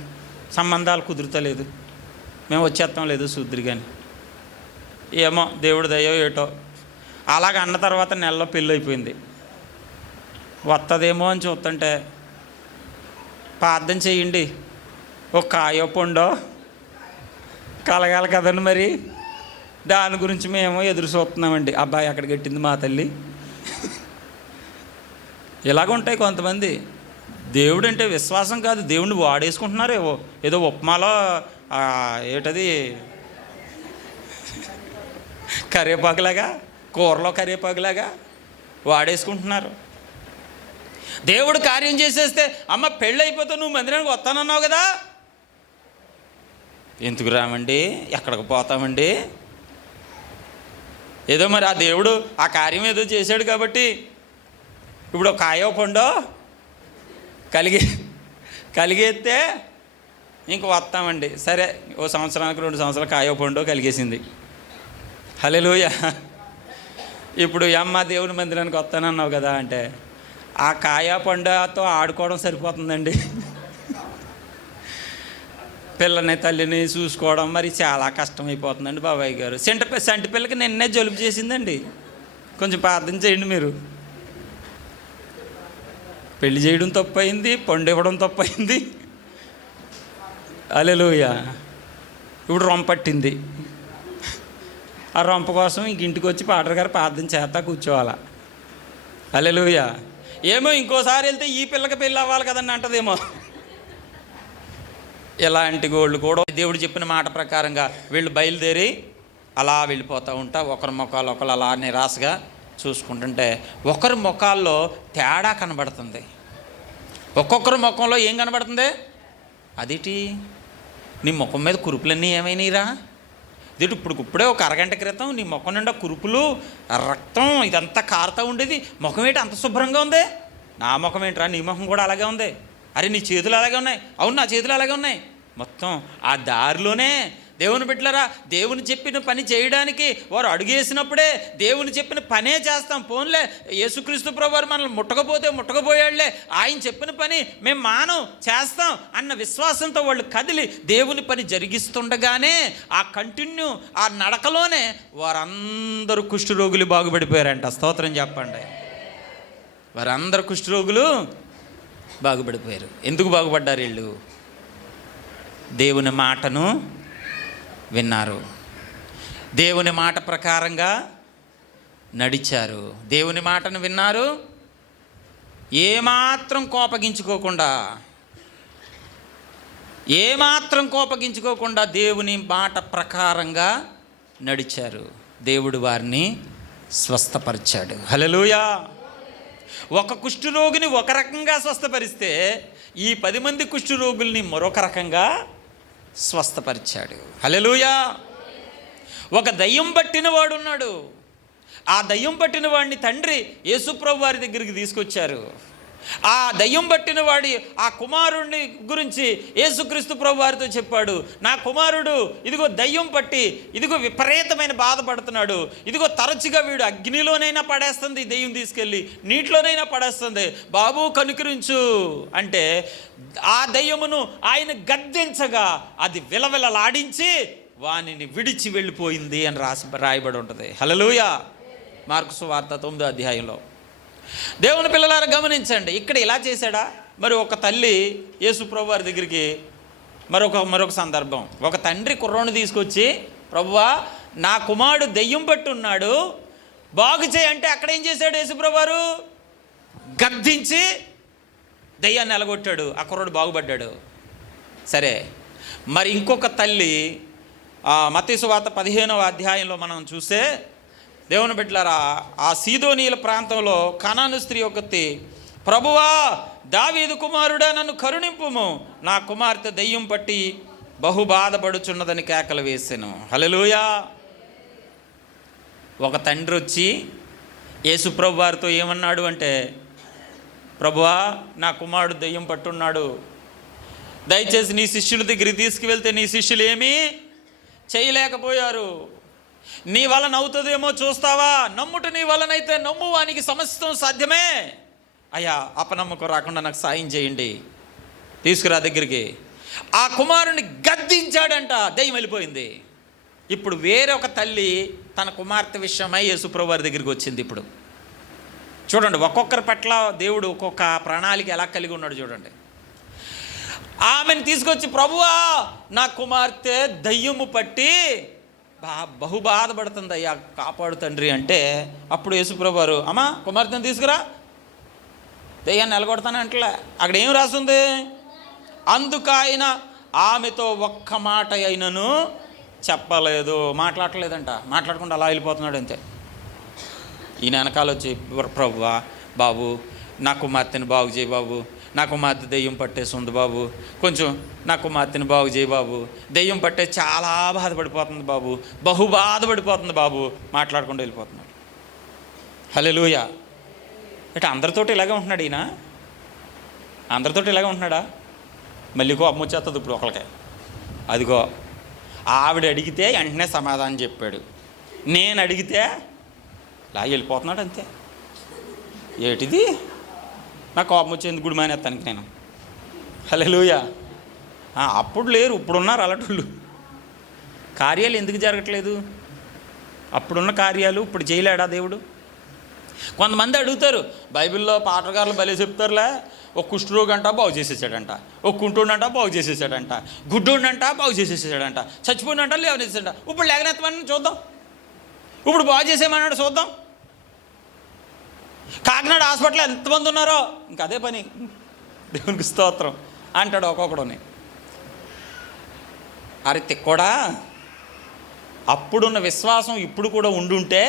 సంబంధాలు కుదురుతలేదు, మేము వచ్చేస్తాం లేదో చూద్దురు కానీ. ఏమో దేవుడి దయో ఏటో అలాగ అన్న తర్వాత నెలలో పెళ్ళి అయిపోయింది. వస్తుందేమో అని చూస్తుంటే ప్రార్థన చేయండి, ఒక కాయో పండో కలగాలి కదండి. మరి దాని గురించి మేము ఎదురు చూస్తున్నామండి. అబ్బాయి అక్కడ కట్టింది మా తల్లి. ఇలాగ ఉంటాయి కొంతమంది. దేవుడు అంటే విశ్వాసం కాదు, దేవుడిని వాడేసుకుంటున్నారు. ఏదో ఉప్మాలో ఏటది కరివేపాకులాగా, కూరలో కరివేపాకులాగా వాడేసుకుంటున్నారు. దేవుడు కార్యం చేసేస్తే, అమ్మ పెళ్ళి అయిపోతే నువ్వు మందిరానికి వస్తానన్నావు కదా, ఎందుకు రామండి, ఎక్కడికి పోతామండి? ఏదో మరి ఆ దేవుడు ఆ కార్యం ఏదో చేశాడు కాబట్టి ఇప్పుడు ఒక కాయో పండో కలిగేస్తే ఇంక వస్తామండి. సరే, ఓ సంవత్సరానికి 2 సంవత్సరాలు కాయో పండో కలిగేసింది. హల్లెలూయా. ఇప్పుడు అమ్మ దేవుని మందిరానికి వస్తానన్నావు కదా అంటే, ఆ కాయా పండుతో ఆడుకోవడం సరిపోతుందండి. పిల్లని తల్లిని చూసుకోవడం మరి చాలా కష్టమైపోతుందండి బాబాయ్ గారు. సంటి పిల్లకి నిన్నే జలుబు చేసిందండి, కొంచెం ప్రార్థన చేయండి మీరు. పెళ్లి చేయడం తప్పయింది, పండు ఇవ్వడం తప్పయింది. హల్లెలూయా. ఇప్పుడు రొంప పట్టింది. ఆ రొంప కోసం ఇంటికి వచ్చి పాటర్ గారు ప్రార్థన చేస్తా కూర్చోవాలా. హల్లెలూయా. ఏమో ఇంకోసారి వెళ్తే ఈ పిల్లకి పెళ్ళి అవ్వాలి కదండి అంటదేమో. ఇలాంటి గోళ్ళు కూడా దేవుడు చెప్పిన మాట ప్రకారంగా వీళ్ళు బయలుదేరి అలా వెళ్ళిపోతూ ఉంటా. ఒకరి ముఖాలు ఒకరు అలా నిరాశగా చూసుకుంటుంటే ఒకరి ముఖాల్లో తేడా కనబడుతుంది. ఒక్కొక్కరి ముఖంలో ఏం కనబడుతుంది? అదేంటి నీ ముఖం మీద కురుపులన్నీ ఏమైనాయిరా? ఇదేంటి ఇప్పుడే ఒక అరగంట క్రితం నీ ముఖం నిండా కురుపులు, రక్తం ఇదంతా కారుతూ ఉండేది, ముఖం ఏంటి అంత శుభ్రంగా ఉంది? నా ముఖం ఏంట్రా, నీ ముఖం కూడా అలాగే ఉంది. అరే నీ చేతులు అలాగే ఉన్నాయి. అవును, నా చేతులు అలాగే ఉన్నాయి. మొత్తం ఆ దారిలోనే దేవుని బిడ్డలారా, దేవుని చెప్పిన పని చేయడానికి వారు అడుగేసినప్పుడే దేవుని చెప్పిన పనే చేస్తాం. పోన్లే, యేసుక్రీస్తు ప్రభువారు మనల్ని ముట్టకపోయాడులే, ఆయన చెప్పిన పని మేము మానం చేస్తాం అన్న విశ్వాసంతో వాళ్ళు కదిలి దేవుని పని జరిగిస్తుండగానే ఆ నడకలోనే వారందరూ కుష్ఠరోగులు బాగుపడిపోయారంట. స్తోత్రం చెప్పండి. వారందరూ కుష్ఠరోగులు బాగుపడిపోయారు. ఎందుకు బాగుపడ్డారు వీళ్ళు? దేవుని మాటను విన్నారు, దేవుని మాట ప్రకారంగా నడిచారు, దేవుని మాటను విన్నారు, ఏమాత్రం కోపగించుకోకుండా దేవుని మాట ప్రకారంగా నడిచారు. దేవుడు వారిని స్వస్థపరిచాడు. హల్లెలూయా. ఒక కుష్ఠరోగిని ఒక రకంగా స్వస్థపరిస్తే ఈ 10 మంది కుష్ఠరోగుల్ని మరొక రకంగా స్వస్థపరిచాడు. హల్లెలూయా. ఒక దయ్యం పట్టిన వాడు ఉన్నాడు. ఆ దయ్యం పట్టిన వాడిని తండ్రి యేసుప్రభు వారి దగ్గరికి తీసుకొచ్చారు. ఆ దయ్యం పట్టిన వాడి ఆ కుమారుడిని గురించి యేసుక్రీస్తు ప్రభు వారితో చెప్పాడు, నా కుమారుడు ఇదిగో దయ్యం పట్టి ఇదిగో విపరీతమైన బాధపడుతున్నాడు, ఇదిగో తరచుగా వీడు అగ్నిలోనైనా పడేస్తుంది, దయ్యం తీసుకెళ్ళి నీటిలోనైనా పడేస్తుంది, బాబు కనుకరించు అంటే ఆ దయ్యమును ఆయన గద్దించగా అది విలవిలలాడించి వానిని విడిచి వెళ్ళిపోయింది అని రాయబడి ఉంటుంది. హల్లెలూయా. మార్కు సువార్త 9వ అధ్యాయంలో. దేవుని పిల్లలారా గమనించండి, ఇక్కడ ఇలా చేశాడా? మరి ఒక తల్లి యేసుప్రభు వారి దగ్గరికి మరొక సందర్భం, ఒక తండ్రి కుర్రోని తీసుకొచ్చి, ప్రభువా నా కుమారుడు దెయ్యం పట్టి ఉన్నాడు, బాగు చేయంటే అక్కడ ఏం చేశాడు యేసుప్రభు వారు? గద్దించి దెయ్యాన్ని ఎలగొట్టాడు, ఆ కుర్రోడు బాగుపడ్డాడు. సరే, మరి ఇంకొక తల్లి మత్తయి సువార్త 15వ అధ్యాయంలో మనం చూస్తే, దేవుని బిడ్డలారా, ఆ సీదోనీయుల ప్రాంతంలో కనాను స్త్రీ ఒకటి, ప్రభువా దావీదు కుమారుడా నన్ను కరుణింపుము, నా కుమార్తె దెయ్యం పట్టి బహు బాధపడుచున్నదని కేకలు వేసాను. హల్లెలూయా. ఒక తండ్రి వచ్చి యేసుప్రభు వారితో ఏమన్నాడు అంటే, ప్రభువా నా కుమారుడు దెయ్యం పట్టున్నాడు, దయచేసి నీ శిష్యుల దగ్గరికి తీసుకువెళ్తే నీ శిష్యులు ఏమీ చేయలేకపోయారు, నీ వలన అవుతుందేమో చూస్తావా? నమ్ముట నీ వలనైతే నమ్ము, వానికి సమస్తం సాధ్యమే. అయ్యా, అపనమ్మకం రాకుండా నాకు సాయం చేయండి, తీసుకురా దగ్గరికి. ఆ కుమారుని గద్దించాడంట, దెయ్యం వెళ్ళిపోయింది. ఇప్పుడు వేరే ఒక తల్లి తన కుమార్తె విషయమై యేసుప్రభు వారి దగ్గరికి వచ్చింది. ఇప్పుడు చూడండి, ఒక్కొక్కరి పట్ల దేవుడు ఒక్కొక్క ప్రణాళిక ఎలా కలిగి ఉన్నాడు చూడండి. ఆమెను తీసుకొచ్చి, ప్రభువా నా కుమార్తె దయ్యము పట్టి బహు బాధపడుతుంది అయ్యా, కాపాడు తండ్రి అంటే, అప్పుడు యేసుప్రభు వారు, అమ్మా కుమార్తెను తీసుకురా, దయ్యాన్ని నిలగొడతాను అంటలే. అక్కడ ఏం రాస్తుంది? అందుకైన ఆమెతో ఒక్క మాట అయినను చెప్పలేదు. మాట్లాడలేదంట, మాట్లాడకుండా అలా వెళ్ళిపోతున్నాడు అంతే. ఈయన వెనకాల వచ్చి, ప్రభువా బాబు నా కుమార్తెని బాగు చేయి బాబు, నా కుమార్తె దెయ్యం పట్టేసి ఉంది బాబు, కొంచెం నా కుమార్తెని బాగు చేయి బాబు, దెయ్యం పట్టే చాలా బాధపడిపోతుంది బాబు, బహు బాధపడిపోతుంది బాబు, మాట్లాడకుండా వెళ్ళిపోతున్నాడు. హల్లెలూయా. అంటే అందరితోటి ఇలాగే ఉంటున్నాడు ఈయన, అందరితోటి ఇలాగే ఉంటున్నాడా? మళ్ళీ కోపం వచ్చేస్తుంది ఇప్పుడు ఒకరికే. అదిగో ఆవిడ అడిగితే వెంటనే సమాధానం చెప్పాడు, నేను అడిగితే ఇలా వెళ్ళిపోతున్నాడు అంతే. ఏటిది? నాకు కోపం వచ్చేంది గుడి మానేస్తానికి నేను. హల్లెలూయా. అప్పుడు లేరు, ఇప్పుడున్నారు అలాంటి కార్యాలు ఎందుకు జరగట్లేదు? అప్పుడున్న కార్యాలు ఇప్పుడు చేయలేడా దేవుడు? కొంతమంది అడుగుతారు, బైబిల్లో పాటగారులు భలే చెప్తారులే, ఒక కుష్ఠరోగి అంట బాగు చేసేసాడంట, ఒక కుంటుండంట బాగు చేసేసాడంట, గుడ్డుండంట బాగు చేసేసాడంట, చచ్చిపోయినంట లేవనేసాడంట. ఇప్పుడు లేకనెత్తమని చూద్దాం, ఇప్పుడు బాగు చేసేమన్నాడు చూద్దాం. కాకినాడ హాస్పిటల్లో ఎంతమంది ఉన్నారో ఇంకా అదే పని, దేవునికి స్తోత్రం అంటాడు ఒక్కొక్కడుని. అరే కూడా అప్పుడున్న విశ్వాసం ఇప్పుడు కూడా ఉండుంటే,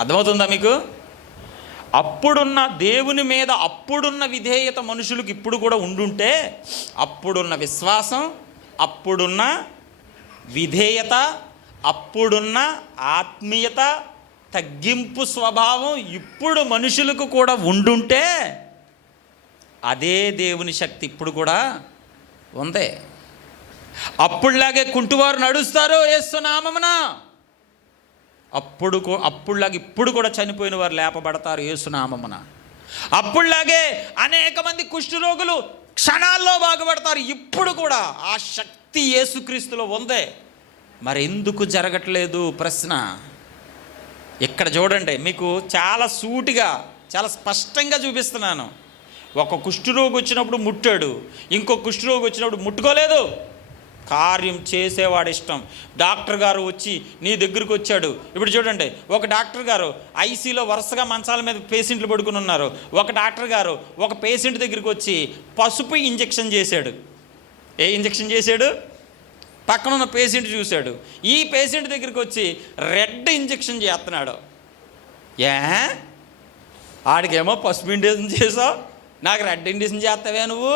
అర్థమవుతుందా మీకు? అప్పుడున్న దేవుని మీద అప్పుడున్న విధేయత మనుషులకు ఇప్పుడు కూడా ఉండుంటే, అప్పుడున్న విశ్వాసం, అప్పుడున్న విధేయత, అప్పుడున్న ఆత్మీయత, తగ్గింపు స్వభావం ఇప్పుడు మనుషులకు కూడా ఉండుంటే, అదే దేవుని శక్తి ఇప్పుడు కూడా ఉంది. అప్పుడులాగే కుంటివారు నడుస్తారు యేసు నామమున, అప్పుడులాగా ఇప్పుడు కూడా చనిపోయిన వారు లేపబడతారు యేసు నామమున. అప్పుడులాగే అనేక మంది కుష్ఠరోగులు క్షణాల్లో బాగుపడతారు ఇప్పుడు కూడా. ఆ శక్తి యేసుక్రీస్తులో ఉంది. మరి ఎందుకు జరగట్లేదు ప్రశ్న? ఇక్కడ చూడండి, మీకు చాలా సూటిగా చాలా స్పష్టంగా చూపిస్తున్నాను. ఒక కుష్ఠరోగి వచ్చినప్పుడు ముట్టాడు, ఇంకో కుష్ఠరోగి వచ్చినప్పుడు ముట్టుకోలేదు. కార్యం చేసేవాడు ఇష్టం. డాక్టర్ గారు వచ్చి నీ దగ్గరికి వచ్చాడు. ఇప్పుడు చూడండి, ఒక డాక్టర్ గారు ఐసీలో వరుసగా మంచాల మీద పేషెంట్లు పడుకుని ఉన్నారు. ఒక డాక్టర్ గారు ఒక పేషెంట్ దగ్గరికి వచ్చి పసుపు ఇంజెక్షన్ చేశాడు. ఏ ఇంజెక్షన్ చేశాడు? పక్కన ఉన్న పేషెంట్ చూశాడు. ఈ పేషెంట్ దగ్గరికి వచ్చి రెడ్ ఇంజెక్షన్ చేస్తున్నాడు. ఆడికేమో పసుపు ఇంజెక్షన్ చేసావు, నాకు రెడ్ ఇంజెక్షన్ చేస్తావే నువ్వు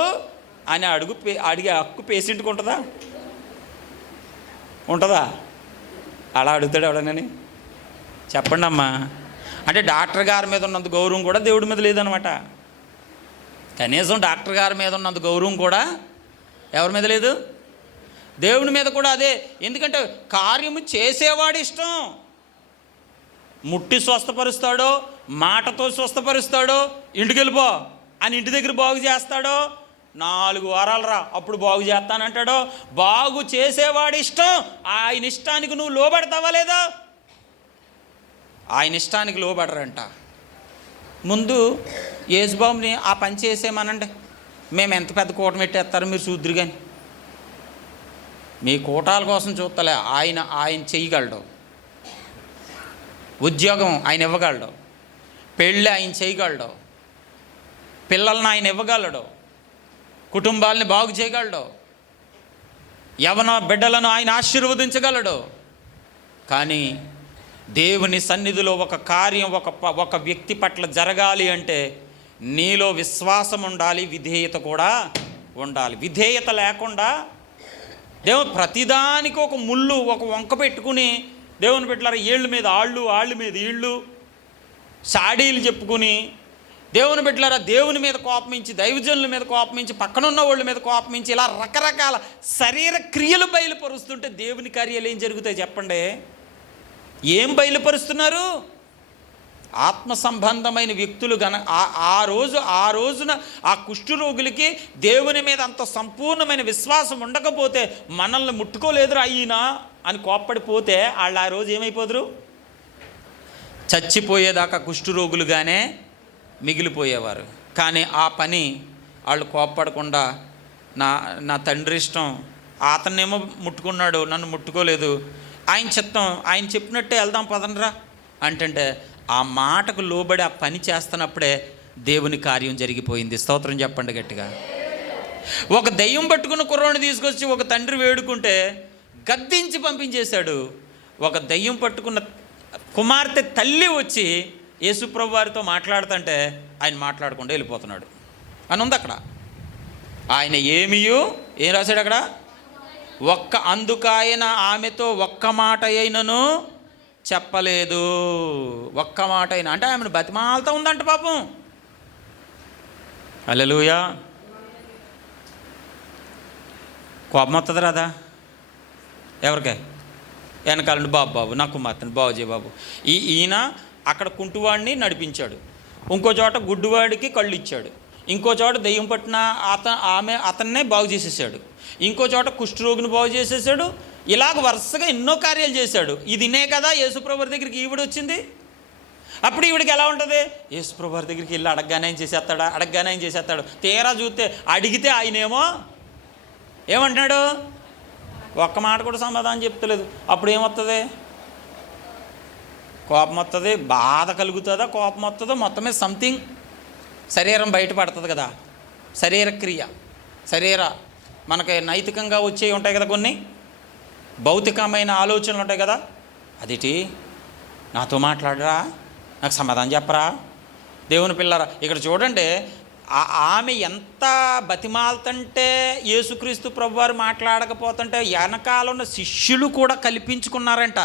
అని అడిగే హక్కు పేషెంట్కి ఉంటుందా? ఉంటుందా? అలా అడుగుతాడు ఎవడనని? చెప్పండి అమ్మా. అంటే డాక్టర్ గారి మీద ఉన్నంత గౌరవం కూడా దేవుడి మీద లేదనమాట. కనీసం డాక్టర్ గారి మీద ఉన్నంత గౌరవం కూడా ఎవరి మీద లేదు? దేవుని మీద కూడా అదే. ఎందుకంటే కార్యము చేసేవాడు ఇష్టం. ముట్టి స్వస్థపరుస్తాడో, మాటతో స్వస్థపరుస్తాడో, ఇంటికి వెళ్ళిపో అని ఇంటి దగ్గర బాగు చేస్తాడో, 4 వారాలు రా అప్పుడు బాగు చేస్తానంటాడో, బాగు చేసేవాడి ఇష్టం. ఆయన ఇష్టానికి నువ్వు లోబడతావా లేదా? ఆయన ఇష్టానికి లోబడరంట. ముందు యేసుబాబుని ఆ పని చేసేమనండి, మేము ఎంత పెద్ద కూట పెట్టేస్తారో మీరు చూద్దరు. కానీ మీ కూటాల కోసం చూస్తలే, ఆయన చేయగలడు. ఉద్యోగం ఆయన ఇవ్వగలడు, పెళ్ళి ఆయన చేయగలడు, పిల్లల్ని ఆయన ఇవ్వగలడు, కుటుంబాలని బాగు చేయగలడు, యవన బిడ్డలను ఆయన ఆశీర్వదించగలడు. కానీ దేవుని సన్నిధిలో ఒక కార్యం ఒక వ్యక్తి పట్ల జరగాలి అంటే నీలో విశ్వాసం ఉండాలి, విధేయత కూడా ఉండాలి. విధేయత లేకుండా దేవుడు ప్రతిదానికి ఒక ముళ్ళు, ఒక వంక పెట్టుకుని దేవుని బిడ్డలారా ఏళ్ళ మీద ఆళ్ళు, ఆళ్ళ మీద ఈళ్ళు, సాడీలు చెప్పుకుని దేవుని బిడ్డలారా, దేవుని మీద కోపమించి, దైవజనుల మీద కోపమించి, పక్కనున్న వాళ్ళ మీద కోపమించి, ఇలా రకరకాల శరీర క్రియలు బయలుపరుస్తుంటే దేవుని కార్యాలు ఏం జరుగుతాయి చెప్పండి? ఏం బయలుపరుస్తున్నారు? ఆత్మ సంబంధమైన వ్యక్తులు ఆ రోజున ఆ కుష్ఠరోగులకి దేవుని మీద అంత సంపూర్ణమైన విశ్వాసం ఉండకపోతే, మనల్ని ముట్టుకోలేదురా అయినా అని కోప్పడిపోతే వాళ్ళు ఆ రోజు ఏమైపోదురు? చచ్చిపోయేదాకా కుష్ఠరోగులుగానే మిగిలిపోయేవారు. కానీ ఆ పని వాళ్ళు కోప్పడకుండా, నా తండ్రి ఇష్టం, అతన్నేమో ముట్టుకున్నాడు, నన్ను ముట్టుకోలేదు, ఆయన చిత్తం, ఆయన చెప్పినట్టే వెళ్దాం పదండ్రా అంటే ఆ మాటకు లోబడి ఆ పని చేస్తున్నప్పుడే దేవుని కార్యం జరిగిపోయింది. స్తోత్రం చెప్పండి గట్టిగా. ఒక దెయ్యం పట్టుకున్న కుర్రోని తీసుకొచ్చి ఒక తండ్రి వేడుకుంటే గద్దించి పంపించేశాడు. ఒక దెయ్యం పట్టుకున్న కుమార్తె తల్లి వచ్చి యేసుప్రభు వారితో మాట్లాడుతుంటే ఆయన మాట్లాడకుండా వెళ్ళిపోతున్నాడు అని ఉంది అక్కడ. ఆయన ఏం రాశాడు అక్కడ? అందుకాయన ఆమెతో ఒక్క మాట అయినను చెప్పలేదు. ఒక్క మాట అయినా అంటే ఆమెను బతిమాలతో ఉందంట పాపం. హల్లెలూయా. కోపం వస్తుంది రాదా ఎవరికే? వెనకాలండి, బాబు నా కుమార్తెను బాగు చేయ బాబు. ఈయన అక్కడ కుంటువాడిని నడిపించాడు, ఇంకో చోట గుడ్డువాడికి కళ్ళు ఇచ్చాడు, ఇంకో చోట దెయ్యం పట్టిన అతన్నే బాగు చేసేసాడు, ఇంకో చోట కుష్ఠరోగిని బాగు చేసేసాడు. ఇలాగ వరుసగా ఎన్నో కార్యాలు చేశాడు. ఇదినే కదా యేసుప్రభు దగ్గరికి ఈవిడ వచ్చింది. అప్పుడు ఈవిడికి ఎలా ఉంటుంది? యేసుప్రభు దగ్గరికి వెళ్ళి అడగగానే ఆయన చేసేస్తాడు. తీరా చూస్తే అడిగితే ఆయనేమో ఏమంటున్నాడు? ఒక్క మాట కూడా సమాధానం చెప్తలేదు. అప్పుడు ఏమొస్తుంది? కోపం వస్తుంది, బాధ కలుగుతుందా, కోపం వస్తుందో, మొత్తమే సంథింగ్ శరీరం బయటపడుతుంది కదా. శరీర క్రియ, మనకి నైతికంగా వచ్చేవి ఉంటాయి కదా, కొన్ని భౌతికమైన ఆలోచనలు ఉంటాయి కదా. అదేంటి నాతో మాట్లాడరా, నాకు సమాధానం చెప్పరా? దేవుని పిల్లరా, ఇక్కడ చూడండి, ఆమె ఎంత బతిమాలుతుంటే యేసుక్రీస్తు ప్రభువారు మాట్లాడకపోతుంటే వెనకాల ఉన్న శిష్యులు కూడా కల్పించుకున్నారంట.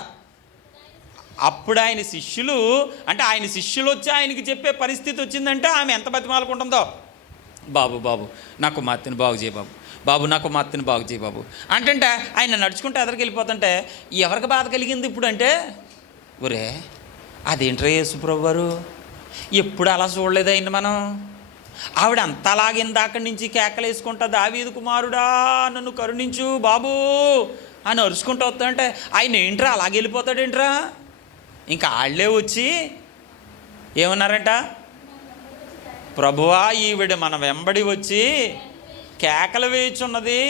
అప్పుడు ఆయన శిష్యులు వచ్చి ఆయనకి చెప్పే పరిస్థితి వచ్చిందంటే ఆమె ఎంత బతిమాలుకుంటుందో, బాబు నా కుమార్తెను బాగు చేయ బాబు నా కుమార్తెను బాగు చేయ బాబు అంటే ఆయన నడుచుకుంటే ఎదరికి వెళ్ళిపోతుంటే ఎవరికి బాధ కలిగింది ఇప్పుడు అంటే, ఒరే అదేంట్రా యేసుప్రభు వారు ఎప్పుడు అలా చూడలేదు అయింది మనం. ఆవిడ అంతలాగింది అక్కడి నుంచి కేకలు వేసుకుంటా, దావీదు కుమారుడా నన్ను కరుణించు బాబు అని అరుచుకుంటూ వస్తుంటే ఆయన ఏంట్రా అలాగే వెళ్ళిపోతాడేంట్రా? ఇంకా వాళ్ళే వచ్చి ఏమన్నారంట? ప్రభువా ఈవిడ మన వెంబడి వచ్చి కేకలు వేయుచున్నది,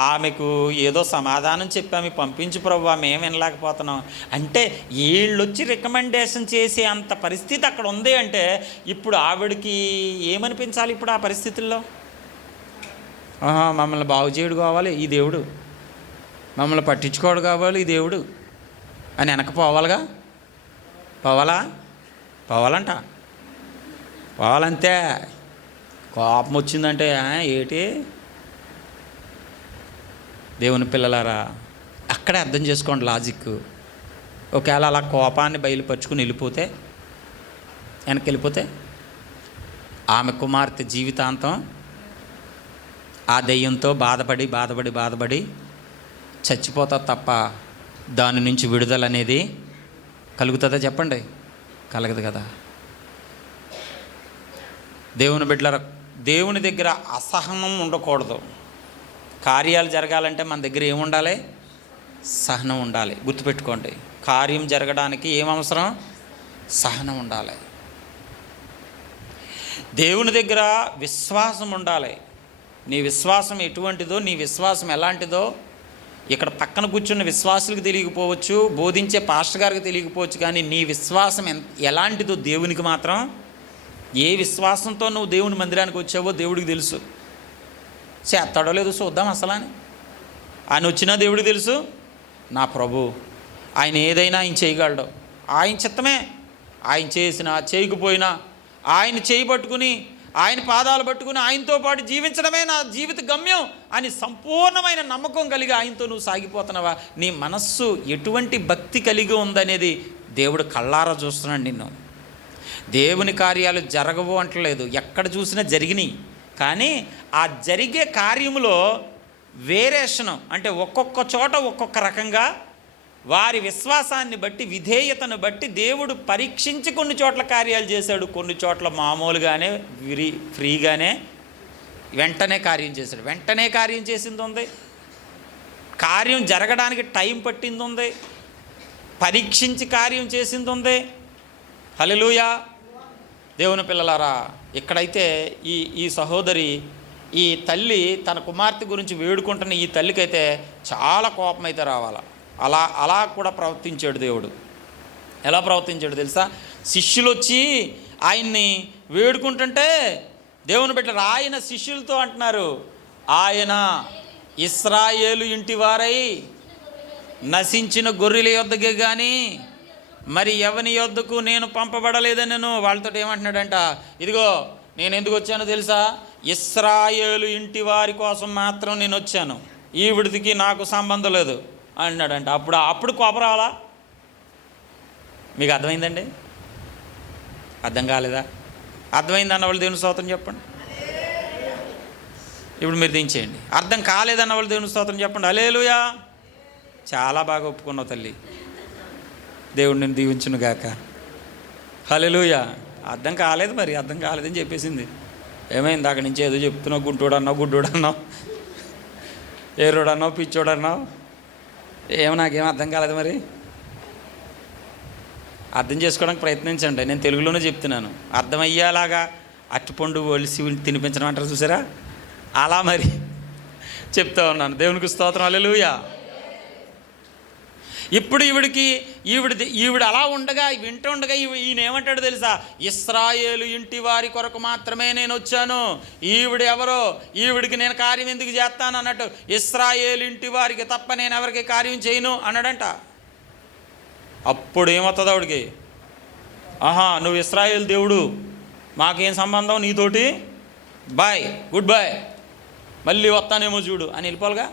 ఆమెకు ఏదో సమాధానం చెప్పాము, పంపించు ప్రభువా, మేము వినలేకపోతున్నాం అంటే వీళ్ళు వచ్చి రికమెండేషన్ చేసే అంత పరిస్థితి అక్కడ ఉంది. అంటే ఇప్పుడు ఆవిడకి ఏమనిపించాలి ఇప్పుడు ఆ పరిస్థితుల్లో? మమ్మల్ని బాగు చేయడు కావాలి ఈ దేవుడు, మమ్మల్ని పట్టించుకోడు కావాలి ఈ దేవుడు అని వెనక పోవాలంట. పోవాలంతే. కోపం వచ్చిందంటే ఏటి? దేవుని పిల్లలారా, అక్కడే అర్థం చేసుకోండి లాజిక్. ఒకవేళ అలా కోపాన్ని బయలుపరుచుకుని వెనక్కి వెళ్ళిపోతే ఆమె కుమార్తె జీవితాంతం ఆ దెయ్యంతో బాధపడి చచ్చిపోతా తప్ప దాని నుంచి విడుదల అనేది కలుగుతుందా చెప్పండి? కలగదు కదా. దేవుని బిడ్డలారా, దేవుని దగ్గర అసహనం ఉండకూడదు. కార్యాలు జరగాలంటే మన దగ్గర ఏముండాలి? సహనం ఉండాలి. గుర్తుపెట్టుకోండి, కార్యం జరగడానికి ఏమవసరం? సహనం ఉండాలి. దేవుని దగ్గర విశ్వాసం ఉండాలి. నీ విశ్వాసం ఎటువంటిదో, నీ విశ్వాసం ఎలాంటిదో ఇక్కడ పక్కన కూర్చున్న విశ్వాసులకు తెలియకపోవచ్చు, బోధించే పాస్టర్ గారికి తెలియకపోవచ్చు, కానీ నీ విశ్వాసం ఎలాంటిదో దేవునికి మాత్రం, ఏ విశ్వాసంతో నువ్వు దేవుని మందిరానికి వచ్చావో దేవుడికి తెలుసు. చేస్తాడో లేదో చూద్దాం అసలు అని. ఆయన వచ్చినా దేవుడికి తెలుసు. నా ప్రభు ఆయన ఏదైనా ఆయన చేయగలడు, ఆయన చిత్తమే. ఆయన చేసినా చేయకపోయినా ఆయన చేయి పట్టుకుని, ఆయన పాదాలు పట్టుకుని ఆయనతో పాటు జీవించడమే నా జీవిత గమ్యం అని సంపూర్ణమైన నమ్మకం కలిగి ఆయనతో నువ్వు సాగిపోతున్నావా? నీ మనస్సు ఎటువంటి భక్తి కలిగి ఉందనేది దేవుడు కళ్ళారా చూస్తున్నాడు నిన్ను. దేవుని కార్యాలు జరగవు అంటలేదు, ఎక్కడ చూసినా జరిగినాయి. కానీ ఆ జరిగే కార్యములో వేరియేషను, అంటే ఒక్కొక్క చోట ఒక్కొక్క రకంగా వారి విశ్వాసాన్ని బట్టి, విధేయతను బట్టి దేవుడు పరీక్షించి కొన్ని చోట్ల కార్యాలు చేశాడు. కొన్ని చోట్ల మామూలుగానే ఫ్రీగానే వెంటనే కార్యం చేశాడు. వెంటనే కార్యం చేసింది ఉంది, కార్యం జరగడానికి టైం పట్టింది ఉంది, పరీక్షించి కార్యం చేసింది ఉంది. హల్లెలూయా. దేవుని పిల్లలారా, ఇక్కడైతే ఈ సహోదరి, ఈ తల్లి తన కుమార్తె గురించి వేడుకుంటున్న ఈ తల్లికైతే చాలా కోపం అయితే రావాలా. అలా కూడా ప్రవర్తించాడు దేవుడు. ఎలా ప్రవర్తించాడు తెలుసా? శిష్యులు వచ్చి ఆయన్ని వేడుకుంటుంటే దేవుని బిడ్డలు ఆయన శిష్యులతో అంటున్నారు, ఆయన ఇశ్రాయేలు ఇంటి వారై నశించిన గొర్రెల యొద్దకే కానీ మరి ఎవని యొద్దకు నేను పంపబడలేదని నేను వాళ్ళతో ఏమంటున్నాడంట, ఇదిగో నేను ఎందుకు వచ్చానో తెలుసా, ఇశ్రాయేలు ఇంటి వారి కోసం మాత్రం నేను వచ్చాను, ఈవిడికి నాకు సంబంధం లేదు అన్నాడంట. అప్పుడు కోపం రావాలా? మీకు అర్థమైందండి? అర్థం కాలేదా? అర్థమైంది అన్న వాళ్ళు దేవుని స్తోత్రం చెప్పండి. ఇప్పుడు మీరు దించేయండి. అర్థం కాలేదన్న వాళ్ళు దేవుని స్తోత్రం చెప్పండి. హల్లెలూయా. చాలా బాగా ఒప్పుకున్నావు తల్లి, దేవుడు నేను దీవించును గాక. హల్లెలూయా. అర్థం కాలేదు, మరి అర్థం కాలేదని చెప్పేసింది. ఏమైంది? అక్కడి నుంచి ఏదో చెప్తున్నావు, గుంటూడు అన్నావు, గుడ్డోడు అన్నావు, ఏరోడు అన్నావు, పిచ్చోడు అన్నావు, ఏమో నాకేం అర్థం కాలేదు. మరి అర్థం చేసుకోవడానికి ప్రయత్నించండి. నేను తెలుగులోనే చెప్తున్నాను. అర్థమయ్యేలాగా అట్టుపండు ఒలిసి తినిపించడం అంటారు చూసారా, అలా మరి చెప్తా ఉన్నాను. దేవునికి స్తోత్రం. హల్లెలూయా. ఇప్పుడు ఈవిడ అలా ఉండగా వింటుండగా ఈయన ఏమంటాడు తెలుసా, ఇశ్రాయేలు ఇంటి వారి కొరకు మాత్రమే నేను వచ్చాను, ఈవిడ ఎవరో, ఈవిడికి నేను కార్యం ఎందుకు చేస్తాను అన్నట్టు, ఇశ్రాయేలు ఇంటి వారికి తప్ప నేను ఎవరికి కార్యం చేయను అన్నాడంట. అప్పుడు ఏమవుతుంది ఆవిడికి, ఆహా నువ్వు ఇశ్రాయేలు దేవుడు, మాకేం సంబంధం నీతోటి, బాయ్, గుడ్ బాయ్, మళ్ళీ వస్తానేమో చూడు అని వెళ్ళిపోవాలిగా.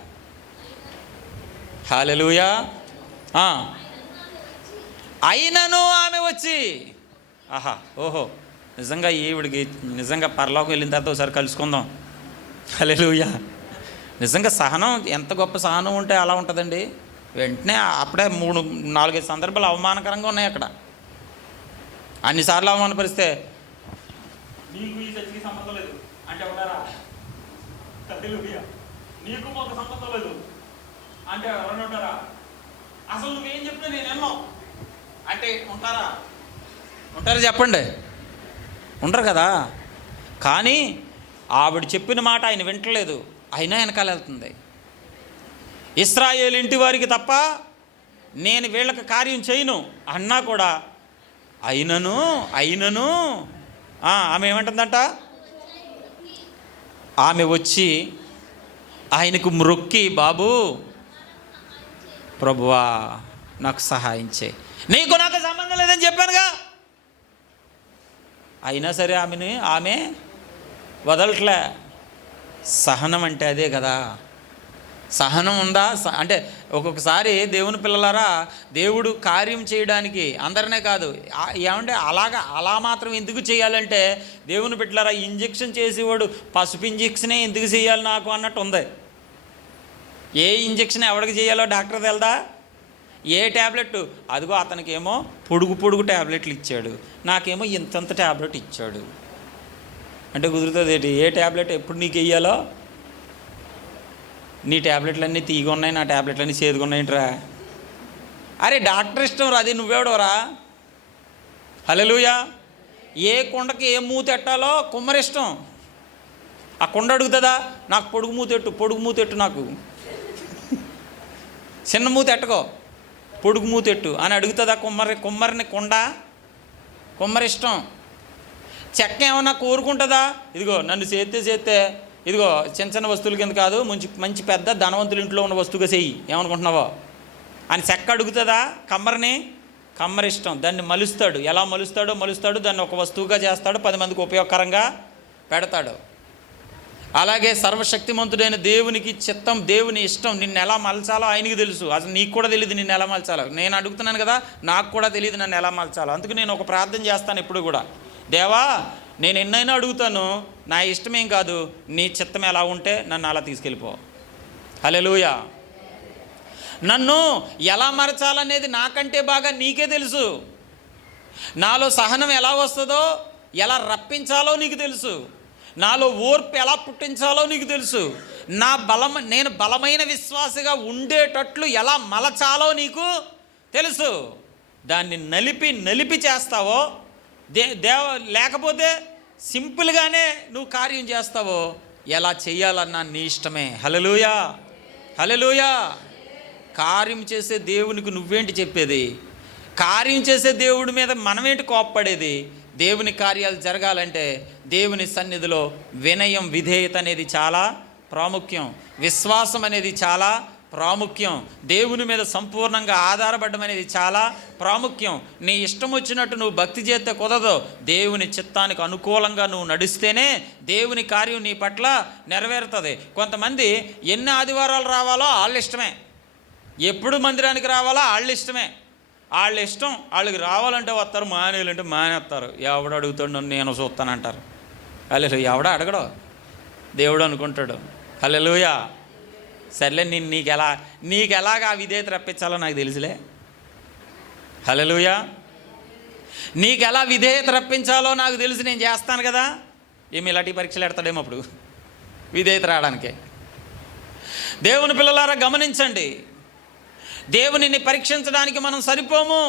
హల్లెలూయా. అయినను ఆమె వచ్చి, ఆహా ఓహో నిజంగా ఈవిడికి నిజంగా పరలోకం వెళ్ళిన తర్వాత ఒకసారి కలుసుకుందాం. హల్లెలూయా. నిజంగా సహనం, ఎంత గొప్ప సహనం ఉంటే అలా ఉంటుందండి. వెంటనే అప్పుడే 3-4 సందర్భాలు అవమానకరంగా ఉన్నాయి అక్కడ. అన్నిసార్లు అవమానపరిస్తే నీకు ఈ చర్చికి సంబంధం లేదు అంటే ఉన్నారా? హల్లెలూయా. నీకు మాకు సంబంధం లేదు అంటే ఎవరైనా ఉంటారా? అసలు నువ్వేం చెప్తే నేను ఎన్నో అంటే ఉంటారా? చెప్పండి, ఉంటారు కదా. కానీ ఆవిడ చెప్పిన మాట ఆయన వింటలేదు, అయినా వెనకాల వెళ్తుంది. ఇశ్రాయేలు ఇంటి వారికి తప్ప నేను వీళ్ళకి కార్యం చేయను అన్నా కూడా అయినను ఆమె ఏమంటుందంట, ఆమె వచ్చి ఆయనకు మ్రొక్కి, బాబు ప్రభువా నాకు సహాయం చేయి, నీకు నాకు సంబంధం లేదని చెప్పానుగా. అయినా సరే ఆమె వదలట్లే. సహనం అంటే అదే కదా. సహనం ఉందా అంటే ఒక్కొక్కసారి దేవుని పిల్లలారా, దేవుడు కార్యం చేయడానికి అందరినే కాదు, ఏమంటే అలా మాత్రం ఎందుకు చేయాలంటే, దేవుని బిడ్డలారా ఇంజెక్షన్ చేసేవాడు పసుపు ఇంజెక్షనే ఎందుకు చేయాలి నాకు అన్నట్టు ఉంది. ఏ ఇంజెక్షన్ ఎవరికి చేయాలో డాక్టర్ తెలదా? ఏ ట్యాబ్లెట్, అదిగో అతనికేమో పొడుగు ట్యాబ్లెట్లు ఇచ్చాడు, నాకేమో ఇంతంత ట్యాబ్లెట్ ఇచ్చాడు అంటే కుదురుతుంది ఏంటి? ఏ ట్యాబ్లెట్ ఎప్పుడు నీకు వెయ్యాలో? నీ ట్యాబ్లెట్లన్నీ తీగ ఉన్నాయి, నా ట్యాబ్లెట్లన్నీ చేదుగా ఉన్నాయంట్రా. అరే డాక్టర్ ఇష్టం రా, అది నువ్వెవడవరా? హల్లెలూయా. ఏ కుండకి ఏ మూత ఎట్టాలో కుమ్మరిష్టం. ఆ కుండ అడుగుతుందా, నాకు పొడుగు మూతెట్టు నాకు చిన్న మూత ఎట్టుకో, పొడుగు మూతెట్టు అని అడుగుతుందా? కుమ్మరిని కుమ్మరిష్టం. చెక్క ఏమన్నా కోరుకుంటుందా? ఇదిగో నన్ను చేస్తే ఇదిగో చిన్న వస్తువుల కింద కాదు, మంచి పెద్ద ధనవంతుల ఇంట్లో ఉన్న వస్తువుగా చెయ్యి ఏమనుకుంటున్నావో అని చెక్క అడుగుతుందా? కమ్మరిష్టం. దాన్ని మలుస్తాడు. ఎలా మలుస్తాడో దాన్ని ఒక వస్తువుగా చేస్తాడు, 10 మందికి ఉపయోగకరంగా పెడతాడు. అలాగే సర్వశక్తిమంతుడైన దేవునికి చిత్తం, దేవుని ఇష్టం నిన్ను ఎలా మలచాలో ఆయనకి తెలుసు. అసలు నీకు కూడా తెలియదు నిన్ను ఎలా మలచాలో. నేను అడుగుతున్నాను కదా, నాకు కూడా తెలియదు నన్ను ఎలా మలచాలో. అందుకు నేను ఒక ప్రార్థన చేస్తాను ఎప్పుడు కూడా, దేవా నేను ఎన్నైనా అడుగుతాను, నా ఇష్టమేం కాదు, నీ చిత్తం ఎలా ఉంటే నన్ను అలా తీసుకెళ్ళిపో. హల్లెలూయా. నన్ను ఎలా మరచాలనేది నాకంటే బాగా నీకే తెలుసు. నాలో సహనం ఎలా వస్తుందో, ఎలా రప్పించాలో నీకు తెలుసు. నాలో ఓర్పు ఎలా పుట్టించాలో నీకు తెలుసు. నేను బలమైన విశ్వాసిగా ఉండేటట్లు ఎలా మలచాలో నీకు తెలుసు. దాన్ని నలిపి చేస్తావో లేకపోతే సింపుల్గానే నువ్వు కార్యం చేస్తావో, ఎలా చెయ్యాలన్నా నీ ఇష్టమే. హల్లెలూయా, హల్లెలూయా. కార్యం చేసే దేవునికి నువ్వేంటి చెప్పేది? కార్యం చేసే దేవుడి మీద మనమేంటి కోప్పడేది? దేవుని కార్యాలు జరగాలంటే దేవుని సన్నిధిలో వినయం, విధేయత అనేది చాలా ప్రాముఖ్యం. విశ్వాసం అనేది చాలా ప్రాముఖ్యం. దేవుని మీద సంపూర్ణంగా ఆధారపడడం అనేది చాలా ప్రాముఖ్యం. నీ ఇష్టం వచ్చినట్టు నువ్వు భక్తి చేస్తే కుదరదు. దేవుని చిత్తానికి అనుకూలంగా నువ్వు నడిస్తేనే దేవుని కార్యం నీ పట్ల నెరవేరుతుంది. కొంతమంది ఎన్ని ఆదివారాలు రావాలో వాళ్ళ ఇష్టమే, ఎప్పుడు మందిరానికి రావాలో వాళ్ళ ఇష్టమే. వాళ్ళ ఇష్టం, వాళ్ళకి రావాలంటే వస్తారు, మానేయాలంటే మానేస్తారు. ఎవడు అడుగుతాడు నేను చూస్తానంటారు. హల్లెలూయా. ఎవడ అడగడు, దేవుడు అనుకుంటాడు. హల్లెలూయా. సర్లే, నీకు ఎలాగా విధేయత రప్పించాలో నాకు తెలుసులే. హల్లెలూయా. నీకు ఎలా విధేయత రప్పించాలో నాకు తెలుసు, నేను చేస్తాను కదా. ఏమి ఇలాంటి పరీక్షలు పెడతాడేమో అప్పుడు విధేయత రావడానికే. దేవుని పిల్లలారా గమనించండి, దేవునిని పరీక్షించడానికి మనం సరిపోము.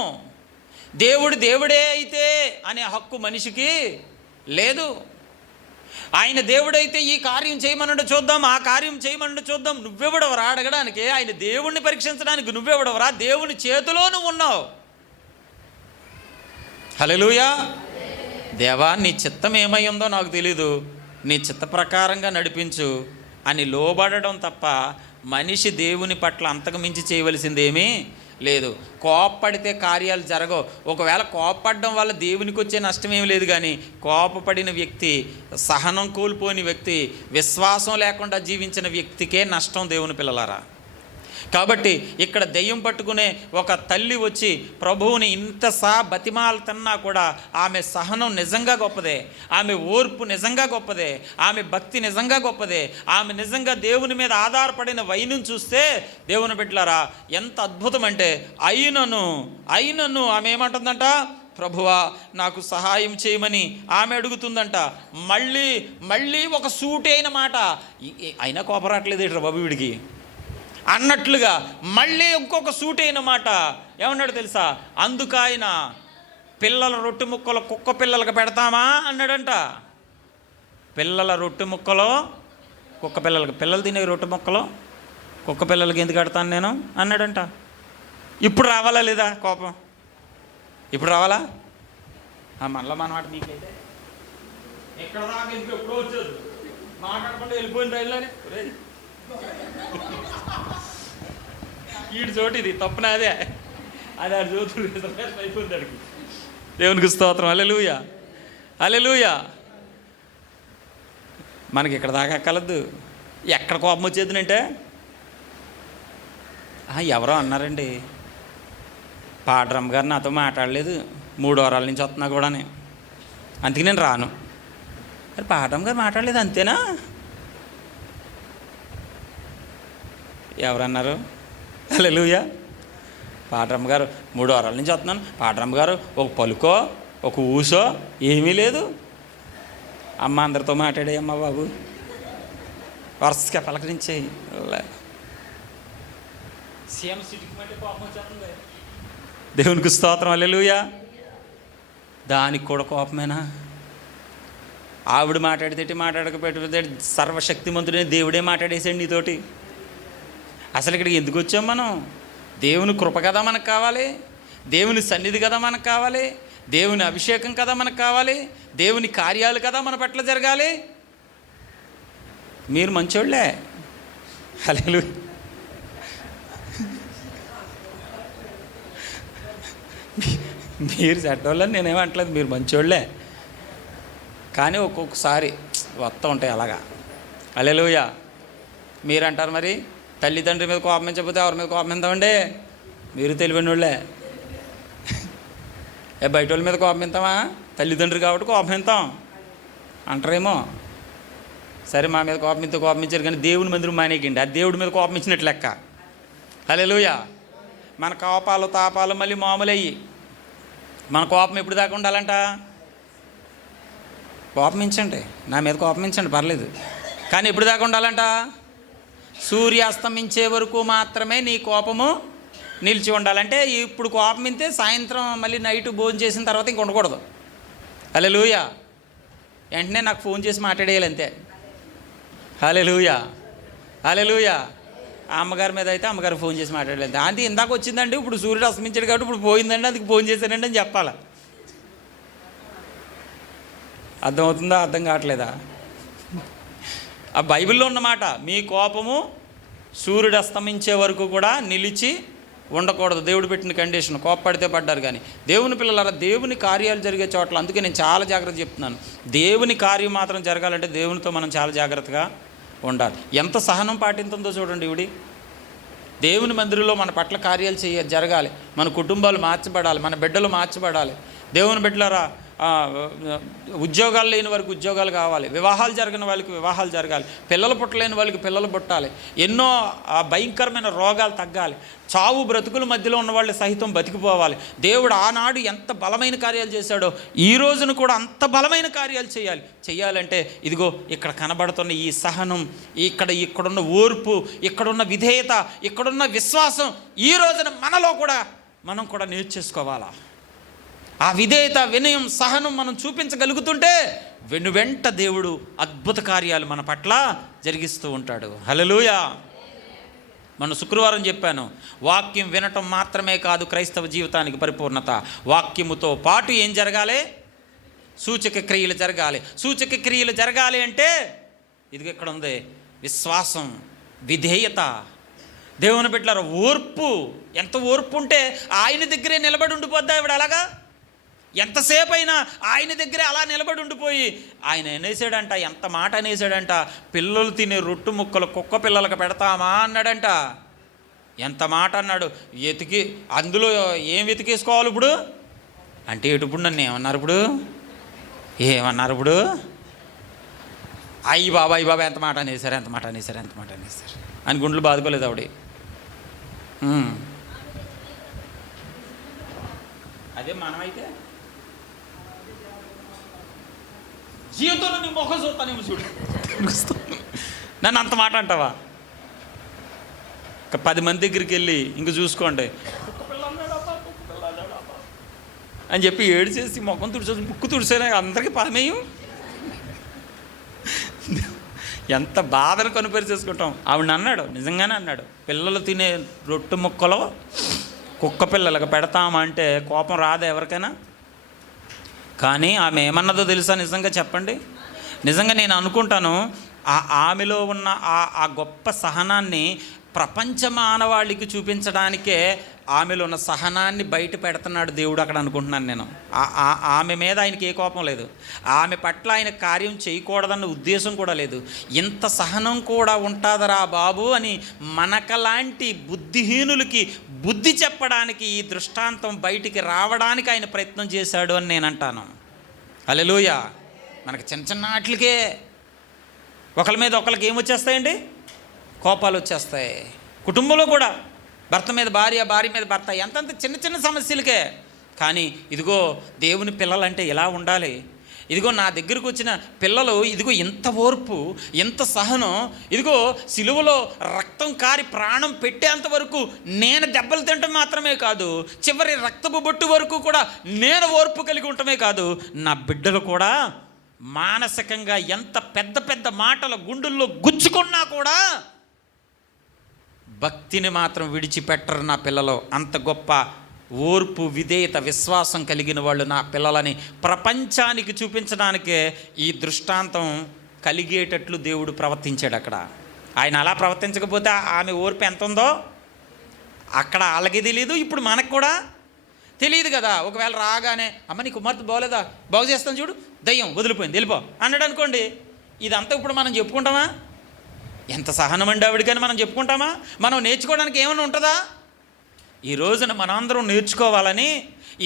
దేవుడే అయితే అనే హక్కు మనిషికి లేదు. ఆయన దేవుడైతే ఈ కార్యం చేయమన్నాడు చూద్దాం, ఆ కార్యం చేయమన్నాడు చూద్దాం. నువ్వెవడవరా అడగడానికి? ఆయన దేవుణ్ణి పరీక్షించడానికి నువ్వెవడవరా? దేవుని చేతిలో నువ్వు ఉన్నావు. హల్లెలూయా. దేవా నీ చిత్తం ఏమై ఉందో నాకు తెలీదు, నీ చిత్త ప్రకారంగా నడిపించు అని లోబడడం తప్ప మనిషి దేవుని పట్ల అంతకు మించి చేయవలసింది ఏమీ లేదు. కోప్పడితే కార్యాలు జరగవు. ఒకవేళ కోప్పడడం వల్ల దేవునికి వచ్చే నష్టం ఏమి లేదు, కానీ కోపపడిన వ్యక్తి, సహనం కోల్పోని వ్యక్తి, విశ్వాసం లేకుండా జీవించిన వ్యక్తికే నష్టం దేవుని పిల్లలారా. కాబట్టి ఇక్కడ దెయ్యం పట్టుకునే ఒక తల్లి వచ్చి ప్రభువుని ఇంత బతిమాలుతున్నా కూడా ఆమె సహనం నిజంగా గొప్పదే, ఆమె ఓర్పు నిజంగా గొప్పదే, ఆమె భక్తి నిజంగా గొప్పదే, ఆమె నిజంగా దేవుని మీద ఆధారపడిన వైనం చూస్తే దేవుని బిడ్డలారా ఎంత అద్భుతం అంటే, అయినను ఆమె ఏమంటుందంట, ప్రభువా నాకు సహాయం చేయమని ఆమె అడుగుతుందంట. మళ్ళీ ఒక సూటైన మాట, అయినా కోపరాట్లేదు బాబు వీడికి అన్నట్లుగా మళ్ళీ ఇంకొక సూటైన మాట ఏమన్నాడు తెలుసా? అందుకు ఆయన పిల్లల రొట్టె ముక్కలు కుక్క పిల్లలకు పెడతామా అన్నాడంట. పిల్లల రొట్టె ముక్కలు కుక్క పిల్లలకి, పిల్లలు తినే రొట్టె ముక్కలు కుక్క పిల్లలకి ఎందుకు పెడతాను నేను అన్నాడంట. ఇప్పుడు రావాలా లేదా కోపం? ఇప్పుడు రావాలా? మళ్ళీ మన మాట మీకైతే ఎక్కడ దాకా ఎందుకు ఎప్పుడో వచ్చేది మాట్లాడకుండా వెళ్ళిపోయిన రైల్లోనే ఈడు చోటు ఇది తప్పు నాదే, అది ఆడు చోటు అయిపోయింది అడిగి. దేవునికి స్తోత్రం. హల్లెలూయా, హల్లెలూయా. మనకి ఇక్కడ దాకా ఎక్కలద్దు. ఎక్కడ కోపం వచ్చేదినంటే, ఎవరో అన్నారండి, పాడ్రమ్మ గారు నాతో మాట్లాడలేదు 3 వారాల నుంచి వస్తున్నా కూడా, అందుకే నేను రాను. మరి పాడ్రమ్మ గారు మాట్లాడలేదు అంతేనా? ఎవరన్నారు? హల్లెలూయా. పాడ్రమ్మ గారు 3 వారాల నుంచి వస్తున్నాను, పాడ్రమ్మ గారు ఒక పలుకో ఒక ఊసో ఏమీ లేదు. అమ్మ అందరితో మాట్లాడేయమ్మ బాబు, వరుసగా పలకరించే సీఎం సిటీకి మళ్ళీ కోపం వచ్చేస్తుంది. దేవునికి స్తోత్రం. హల్లెలూయా. దానికి కూడా కోపమేనా? ఆవిడ మాట్లాడితే మాట్లాడకపోతే సర్వశక్తిమంతుడైన దేవుడే మాట్లాడేసాడు నీతోటి. అసలు ఇక్కడికి ఎందుకు వచ్చాం మనం? దేవుని కృప కదా మనకు కావాలి, దేవుని సన్నిధి కదా మనకు కావాలి, దేవుని అభిషేకం కదా మనకు కావాలి, దేవుని కార్యాలు కదా మన పట్ల జరగాలి. మీరు మంచోళ్ళే. హల్లెలూయా. మీరు చెడ్డోళ్ళని నేనేమంటలేదు, మీరు మంచోళ్ళే. కానీ ఒక్కొక్కసారి వస్తూ ఉంటాయి అలాగా. హల్లెలూయా. మీరంటారు మరి తల్లిదండ్రి మీద కోపమించకపోతే ఎవరి మీద కోపమిందామండి? మీరు తెలివైన వాళ్ళే. బయట వాళ్ళ మీద కోపమింతామా? తల్లిదండ్రులు కాబట్టి కోపమింతాం అంటారేమో. సరే, మా మీద కోపమించారు కానీ దేవుని మందిరం మానేకండి, అది దేవుడి మీద కోపమించినట్లు లెక్క. హల్లెలూయా. మన కోపాలు తాపాలు మళ్ళీ మామూలు అయ్యి మన కోపం ఎప్పుడు దాకా ఉండాలంట? కోపమించండి, నా మీద కోపమించండి, పర్లేదు. కానీ ఎప్పుడు దాకా ఉండాలంట? సూర్యాస్తమించే వరకు మాత్రమే నీ కోపము నిలిచి ఉండాలంటే ఇప్పుడు కోపమింతే సాయంత్రం మళ్ళీ నైట్ భోజనం చేసిన తర్వాత ఇంక ఉండకూడదు. హల్లెలూయా. వెంటనే నాకు ఫోన్ చేసి మాట్లాడేయాలి అంతే. హల్లెలూయా. హల్లెలూయా. ఆ అమ్మగారి మీద అయితే అమ్మగారు ఫోన్ చేసి మాట్లాడలేదు. దాంతో ఇందాక వచ్చిందండి, ఇప్పుడు సూర్యుడు అస్తమించాడు కాబట్టి ఇప్పుడు పోయిందండి, అందుకు ఫోన్ చేశానండి అని చెప్పాలి. అర్థమవుతుందా? అర్థం కావట్లేదా? ఆ బైబిల్లో ఉన్నమాట, మీ కోపము సూర్యుడు అస్తమించే వరకు కూడా నిలిచి ఉండకూడదు. దేవుడు పెట్టిన కండిషన్. కోపపడితే పడ్డారు. కానీ దేవుని పిల్లలారా, దేవుని కార్యాలు జరిగే చోట్ల, అందుకే నేను చాలా జాగ్రత్త చెప్తున్నాను, దేవుని కార్యం మాత్రం జరగాలంటే దేవునితో మనం చాలా జాగ్రత్తగా ఉండాలి. ఎంత సహనం పాటింతుందో చూడండి. ఇవిడి దేవుని మందిరంలో మన పట్ల కార్యాలు జరగాలి, మన కుటుంబాలు మార్చబడాలి, మన బిడ్డలు మార్చబడాలి. దేవుని బిడ్డలారా, ఉద్యోగాలు లేని వారికి ఉద్యోగాలు కావాలి, వివాహాలు జరగని వాళ్ళకి వివాహాలు జరగాలి, పిల్లలు పుట్టలేని వాళ్ళకి పిల్లలు పుట్టాలి, ఎన్నో భయంకరమైన రోగాలు తగ్గాలి, చావు బ్రతుకుల మధ్యలో ఉన్న వాళ్ళు సహితం బతికిపోవాలి. దేవుడు ఆనాడు ఎంత బలమైన కార్యాలు చేశాడో ఈ రోజును కూడా అంత బలమైన కార్యాలు చేయాలంటే ఇదిగో ఇక్కడ కనబడుతున్న ఈ సహనం, ఇక్కడున్న ఓర్పు, ఇక్కడున్న విధేయత, ఇక్కడున్న విశ్వాసం ఈ రోజున మనం కూడా నేర్చేసుకోవాలా. ఆ విధేయత, వినయం, సహనం మనం చూపించగలుగుతుంటే వెనువెంట దేవుడు అద్భుత కార్యాలు మన పట్ల జరిగిస్తూ ఉంటాడు. హల్లెలూయా. మన శుక్రవారం చెప్పాను, వాక్యం వినటం మాత్రమే కాదు క్రైస్తవ జీవితానికి పరిపూర్ణత. వాక్యముతో పాటు ఏం జరగాలి? సూచక క్రియలు జరగాలి. సూచక క్రియలు జరగాలి అంటే ఇది ఇక్కడ ఉంది, విశ్వాసం, విధేయత, దేవుని బిడ్డలారా ఓర్పు. ఎంత ఓర్పు ఉంటే ఆయన దగ్గరే నిలబడి ఉండిపోద్దా ఇవిడ? అలాగా ఎంతసేపు అయినా ఆయన దగ్గరే అలా నిలబడి ఉండిపోయి ఆయన అనేసాడంట, ఎంత మాట అనేసాడంట, పిల్లలు తినే రొట్టు ముక్కలు కుక్క పిల్లలకు పెడతామా అన్నాడంట. ఎంత మాట అన్నాడు. అందులో ఏం వెతికేసుకోవాలి ఇప్పుడు అంటే ఇప్పుడు నన్ను ఏమన్నారు ఇప్పుడు అయ్యి బాబా ఎంత మాట అనేసారు అని గుండెలు బాదుకోలేదు ఆవిడ. అదే మనమైతే జీవితంలో నీ మొహం చూస్తానేమో చూడు, నన్ను అంత మాట అంటావా? 10 మంది దగ్గరికి వెళ్ళి ఇంక చూసుకోండి అని చెప్పి ఏడ్చేసి ముఖం తుడిచేసి ముక్కు తుడిసేనా అందరికీ పామేయం. ఎంత బాధను కనుపరి చేసుకుంటాం. ఆవిడ అన్నాడు, నిజంగానే అన్నాడు, పిల్లలు తినే రొట్టె ముక్కలో కుక్క పిల్లలకు పెడతామంటే కోపం రాదా ఎవరికైనా? కానీ ఆమె ఏమన్నదో తెలుసా? నిజంగా చెప్పండి. నిజంగా నేను అనుకుంటాను ఆమెలో ఉన్న ఆ గొప్ప సహనాన్ని ప్రపంచ మానవాళికి చూపించడానికే ఆమెలో ఉన్న సహనాన్ని బయట పెడుతున్నాడు దేవుడు అక్కడ అనుకుంటున్నాను నేను. ఆమె మీద ఆయనకి ఏ కోపం లేదు, ఆమె పట్ల ఆయన కార్యం చేయకూడదన్న ఉద్దేశం కూడా లేదు. ఇంత సహనం కూడా ఉంటుందరా బాబు అని మనకలాంటి బుద్ధిహీనులకి బుద్ధి చెప్పడానికి ఈ దృష్టాంతం బయటికి రావడానికి ఆయన ప్రయత్నం చేశాడు అని నేను అంటాను. హల్లెలూయా. మనకి చిన్న వాటికే ఒకరి మీద ఒకరికి ఏమొచ్చేస్తాయండి? కోపాలు వచ్చేస్తాయి. కుటుంబంలో కూడా భర్త మీద భార్య, భార్య మీద భర్త, ఎంతంత చిన్న సమస్యలకే. కానీ ఇదిగో దేవుని పిల్లలంటే ఎలా ఉండాలి? ఇదిగో నా దగ్గరకు వచ్చిన పిల్లలు ఇదిగో ఇంత ఓర్పు, ఇంత సహనం, ఇదిగో సిలువలో రక్తం కారి ప్రాణం పెట్టేంతవరకు నేను దెబ్బలు తినటం మాత్రమే కాదు, చివరి రక్తపు బొట్టు వరకు కూడా నేను ఓర్పు కలిగి ఉండటమే కాదు, నా బిడ్డలు కూడా మానసికంగా ఎంత పెద్ద మాటల గుండెల్లో గుచ్చుకున్నా కూడా భక్తిని మాత్రం విడిచిపెట్టరు నా పిల్లలు. అంత గొప్ప ఓర్పు, విధేయత, విశ్వాసం కలిగిన వాళ్ళు నా పిల్లలని ప్రపంచానికి చూపించడానికే ఈ దృష్టాంతం కలిగేటట్లు దేవుడు ప్రవర్తించాడు అక్కడ. ఆయన అలా ప్రవర్తించకపోతే ఆమె ఓర్పు ఎంత ఉందో అక్కడ వాళ్ళకి తెలియదు, ఇప్పుడు మనకు కూడా తెలియదు కదా. ఒకవేళ రాగానే అమ్మ నీ కుమార్తె బాగోలేదా, బాగు చేస్తాను చూడు, దయ్యం వదిలిపోయింది వెళ్ళిపో అన్నాడు అనుకోండి, ఇదంతా ఇప్పుడు మనం చెప్పుకుంటామా? ఎంత సహనం అండి ఆవిడకని మనం చెప్పుకుంటామా? మనం నేర్చుకోవడానికి ఏమైనా ఉంటుందా? ఈ రోజున మనందరం నేర్చుకోవాలని,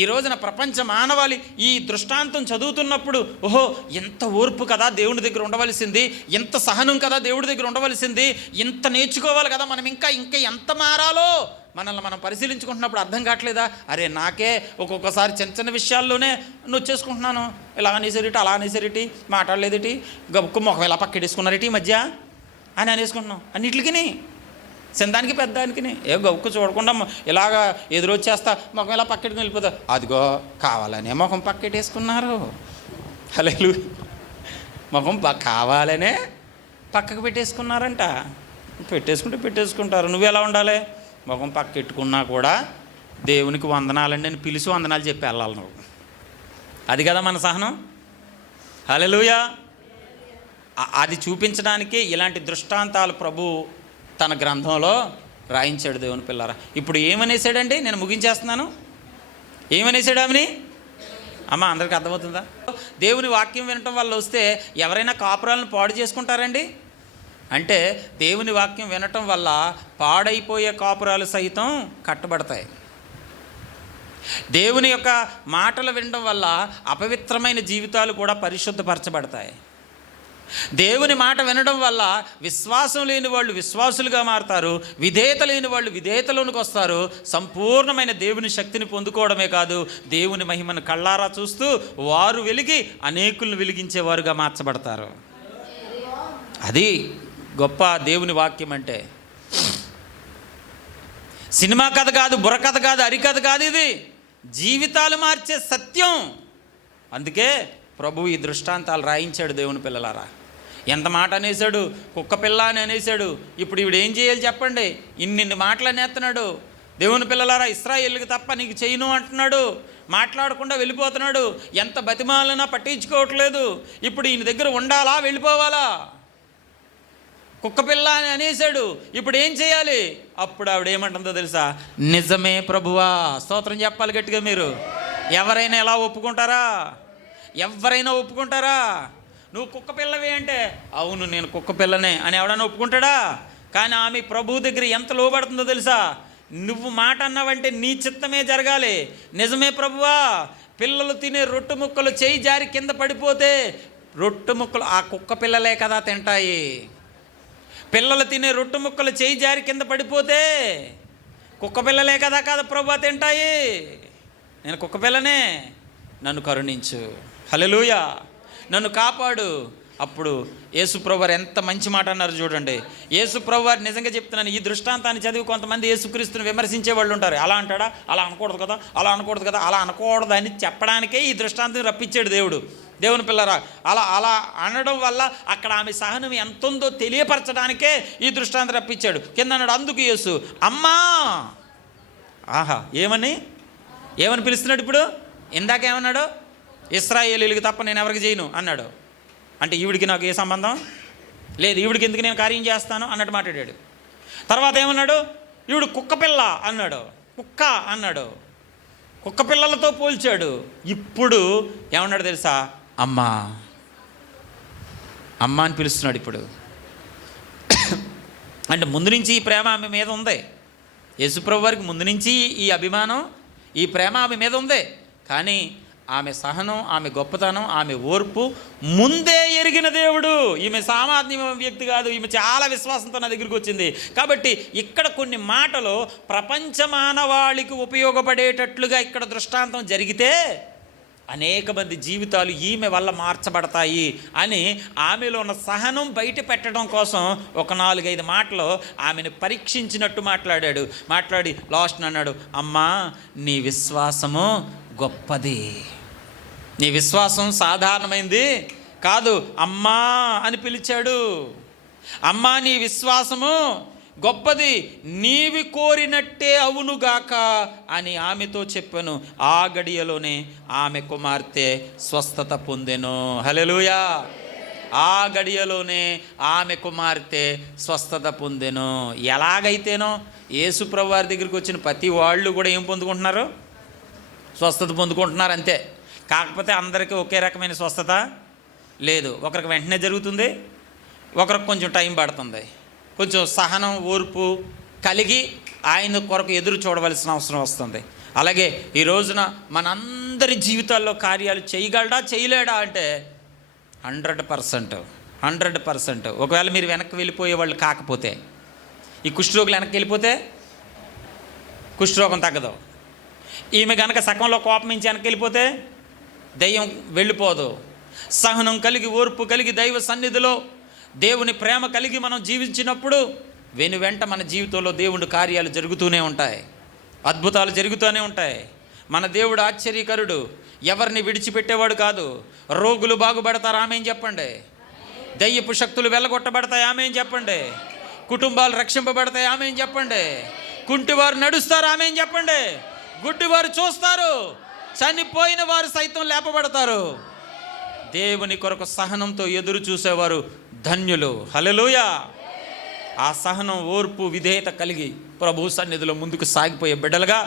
ఈ రోజున ప్రపంచ మానవాళి ఈ దృష్టాంతం చదువుతున్నప్పుడు, ఓహో ఎంత ఓర్పు కదా దేవుని దగ్గర ఉండవలసింది, ఎంత సహనం కదా దేవుడి దగ్గర ఉండవలసింది, ఇంత నేర్చుకోవాలి కదా మనం, ఇంకా ఇంకా ఎంత మారాలో మనల్ని మనం పరిశీలించుకుంటున్నప్పుడు అర్థం కావట్లేదా? అరే నాకే ఒక్కొక్కసారి చిన్న చిన్న విషయాల్లోనే నొచ్చేసుకుంటున్నాను. ఇలా అనేసరిటి, అలా అనేసరిటి, మాట్లాడలేదిటి, గబుక్కు మొఖం ఇలా పక్కెడేసుకున్నారేటి ఈ మధ్య అని అనేసుకుంటున్నాం. అన్నిటికి చిన్నదానికి పెద్దదానికి ఏ గబుక్కు చూడకుండా ఇలాగా ఎదురొచ్చేస్తా, మొఖం ఇలా పక్కెట్టుకుని వెళ్ళిపోతా. అదిగో కావాలనే మొఖం పక్కెట్టేసుకున్నారు. హల్లెలూయా. మొఖం కావాలనే పక్కకు పెట్టేసుకున్నారంట. పెట్టేసుకుంటారు. నువ్వు ఎలా ఉండాలి? మొఖం పక్కెట్టుకున్నా కూడా దేవునికి వందనాలండి అని పిలిచి వందనాలు చెప్పి వెళ్ళాలి నువ్వు. అది కదా మన సహనం. హల్లెలూయా. అది చూపించడానికి ఇలాంటి దృష్టాంతాలు ప్రభు తన గ్రంథంలో రాయించాడు దేవుని పిల్లారా. ఇప్పుడు ఏమనేసాడండి? నేను ముగించేస్తున్నాను. ఏమనేసాడు ఆమెని? అమ్మ అందరికీ అర్థమవుతుందా? దేవుని వాక్యం వినటం వల్ల వస్తే ఎవరైనా కాపురాలను పాడు చేసుకుంటారండి? అంటే దేవుని వాక్యం వినటం వల్ల పాడైపోయే కాపురాలు సైతం కట్టబడతాయి. దేవుని యొక్క మాటలు వినడం వల్ల అపవిత్రమైన జీవితాలు కూడా పరిశుద్ధపరచబడతాయి. దేవుని మాట వినడం వల్ల విశ్వాసం లేని వాళ్ళు విశ్వాసులుగా మారుతారు, విధేయత లేని వాళ్ళు విధేయతలోనికి వస్తారు. సంపూర్ణమైన దేవుని శక్తిని పొందుకోవడమే కాదు, దేవుని మహిమను కళ్ళారా చూస్తూ వారు వెలిగి అనేకులను వెలిగించేవారుగా మార్చబడతారు. అది గొప్ప దేవుని వాక్యం అంటే. సినిమా కథ కాదు, బుర్రకథ కాదు, అరికథ కాదు, ఇది జీవితాలు మార్చే సత్యం. అందుకే ప్రభు ఈ దృష్టాంతాలు రాయించాడు దేవుని పిల్లలారా. ఎంత మాట అనేసాడు, కుక్క పిల్ల అని అనేసాడు. ఇప్పుడు ఈవిడ ఏం చేయాలి చెప్పండి? ఇన్ని మాటలు అనేస్తున్నాడు. దేవుని పిల్లలారా, ఇశ్రాయేలుకి తప్ప నీకు చేయను అంటున్నాడు. మాట్లాడకుండా వెళ్ళిపోతున్నాడు. ఎంత బతిమాలనా పట్టించుకోవట్లేదు. ఇప్పుడు ఈయన దగ్గర ఉండాలా వెళ్ళిపోవాలా? కుక్క పిల్ల అని అనేసాడు. ఇప్పుడు ఏం చేయాలి? అప్పుడు ఆవిడ ఏమంటుందో తెలుసా? నిజమే ప్రభువా. స్తోత్రం చెప్పాలి గట్టిగా మీరు. ఎవరైనా ఎలా ఒప్పుకుంటారా? ఎవరైనా ఒప్పుకుంటారా? నువ్వు కుక్క పిల్లవే అంటే, అవును నేను కుక్క పిల్లనే అని ఎవడన్నా ఒప్పుకుంటాడా? కానీ ఆమె ప్రభువు దగ్గర ఎంత లోబడుతుందో తెలుసా? నువ్వు మాట అన్నావంటే నీ చిత్తమే జరగాలి. నిజమే ప్రభువా. పిల్లలు తినే రొట్టె ముక్కలు చేయి జారి కింద పడిపోతే రొట్టె ముక్కలు ఆ కుక్క పిల్లలే కదా తింటాయి. పిల్లలు తినే రొట్టె ముక్కలు చేయి జారి కింద పడిపోతే కుక్క పిల్లలే కదా ప్రభువా తింటాయి. నేను కుక్క పిల్లనే, నన్ను కరుణించు. హల్లెలూయా. నన్ను కాపాడు. అప్పుడు యేసుప్రభువారు ఎంత మంచి మాట అన్నారు చూడండి. యేసుప్రభువారు నిజంగా చెప్తున్నాను, ఈ దృష్టాంతాన్ని చదివి కొంతమంది యేసుక్రీస్తుని విమర్శించే వాళ్ళు ఉంటారు. అలా అంటాడా, అలా అనకూడదు కదా, అలా అనకూడదు కదా, అలా అనకూడదు అని చెప్పడానికే ఈ దృష్టాంతం రప్పించాడు దేవుడు. దేవుని పిల్లరా, అలా అలా అనడం వల్ల అక్కడ ఆమె సహనం ఎంత ఉందో తెలియపరచడానికే ఈ దృష్టాంతం రప్పించాడు. కింద అన్నాడు, అందుకు యేసు అమ్మా. ఆహా, ఏమని పిలుస్తున్నాడు ఇప్పుడు? ఇందాకేమన్నాడు? ఇశ్రాయేలీయులకి తప్ప నేను ఎవరికి చేయను అన్నాడు. అంటే ఈవిడికి నాకు ఏ సంబంధం లేదు, ఈవిడికి ఎందుకు నేను కార్యం చేస్తాను అన్నట్టు మాట్లాడాడు. తర్వాత ఏమన్నాడు? ఈవిడు కుక్క పిల్ల అన్నాడు. కుక్క అన్నాడు, కుక్క పిల్లలతో పోల్చాడు. ఇప్పుడు ఏమన్నాడు తెలుసా? అమ్మా అమ్మ అని పిలుస్తున్నాడు ఇప్పుడు. అంటే ముందు నుంచి ఈ ప్రేమ ఆమె మీద ఉంది. యేసుప్రభు వారికి ముందు నుంచి ఈ అభిమానం, ఈ ప్రేమ ఆమె మీద ఉంది. కానీ ఆమె సహనం, ఆమె గొప్పతనం, ఆమె ఓర్పు ముందే ఎరిగిన దేవుడు. ఈమె సామాన్య వ్యక్తి కాదు, ఈమె చాలా విశ్వాసంతో నా దగ్గరికి వచ్చింది. కాబట్టి ఇక్కడ కొన్ని మాటలు ప్రపంచ మానవాళికి ఉపయోగపడేటట్లుగా ఇక్కడ దృష్టాంతం జరిగితే అనేక మంది జీవితాలు ఈమె వల్ల మార్చబడతాయి అని ఆమెలో ఉన్న సహనం బయట పెట్టడం కోసం ఒక 4-5 మాటలు ఆమెను పరీక్షించినట్టు మాట్లాడి లాస్ట్ అన్నాడు, అమ్మా నీ విశ్వాసము గొప్పది, నీ విశ్వాసం సాధారణమైంది కాదు, అమ్మా అని పిలిచాడు. అమ్మా నీ విశ్వాసము గొప్పది, నీవి కోరినట్టే అవునుగాక అని ఆమెతో చెప్పాను. ఆ గడియలోనే ఆమె కుమార్తె స్వస్థత పొందెను. హల్లెలూయా. ఆ గడియలోనే ఆమె కుమార్తె స్వస్థత పొందెను. ఎలాగైతేనో యేసుప్రభు వారి దగ్గరికి వచ్చిన ప్రతి వాళ్ళు కూడా ఏం పొందుకుంటున్నారు? స్వస్థత పొందుకుంటున్నారు అంతే. కాకపోతే అందరికీ ఒకే రకమైన స్వస్థత లేదు. ఒకరికి వెంటనే జరుగుతుంది, ఒకరికి కొంచెం టైం పడుతుంది. కొంచెం సహనం ఓర్పు కలిగి ఆయన కొరకు ఎదురు చూడవలసిన అవసరం వస్తుంది. అలాగే ఈ రోజున మనందరి జీవితాల్లో కార్యాలు చేయగలడా చేయలేడా అంటే 100%. ఒకవేళ మీరు వెనక్కి వెళ్ళిపోయే వాళ్ళు కాకపోతే, ఈ కుష్ఠరోగులు వెనక్కి వెళ్ళిపోతే కుష్ఠరోగం తగ్గదు. ఈమె కనుక సగంలో కోపమించి వెనక్కి వెళ్ళిపోతే దయ్యం వెళ్ళిపోదు. సహనం కలిగి ఓర్పు కలిగి దైవ సన్నిధిలో దేవుని ప్రేమ కలిగి మనం జీవించినప్పుడు వెంట మన జీవితంలో దేవుడి కార్యాలు జరుగుతూనే ఉంటాయి, అద్భుతాలు జరుగుతూనే ఉంటాయి. మన దేవుడు ఆశ్చర్యకరుడు, ఎవరిని విడిచిపెట్టేవాడు కాదు. రోగులు బాగుపడతారు, ఆమేన్ చెప్పండి. దయ్యపు శక్తులు వెళ్ళగొట్టబడతాయి, ఆమేన్ చెప్పండి. కుటుంబాలు రక్షింపబడతాయి, ఆమేన్ చెప్పండి. కుంటివారు నడుస్తారు, ఆమేన్ చెప్పండి. గుడ్డివారు చూస్తారు, చనిపోయిన వారు సైతం లేపబడతారు. దేవుని కొరకు సహనంతో ఎదురు చూసేవారు ధన్యులు. హల్లెలూయా. ఆ సహనం ఓర్పు విధేయత కలిగి ప్రభు సన్నిధిలో ముందుకు సాగిపోయే బిడ్డలుగా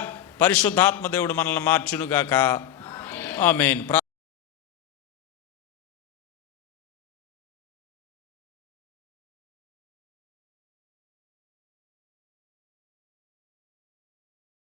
పరిశుద్ధాత్మ దేవుడు మనల్ని మార్చునుగాక. ఆమేన్.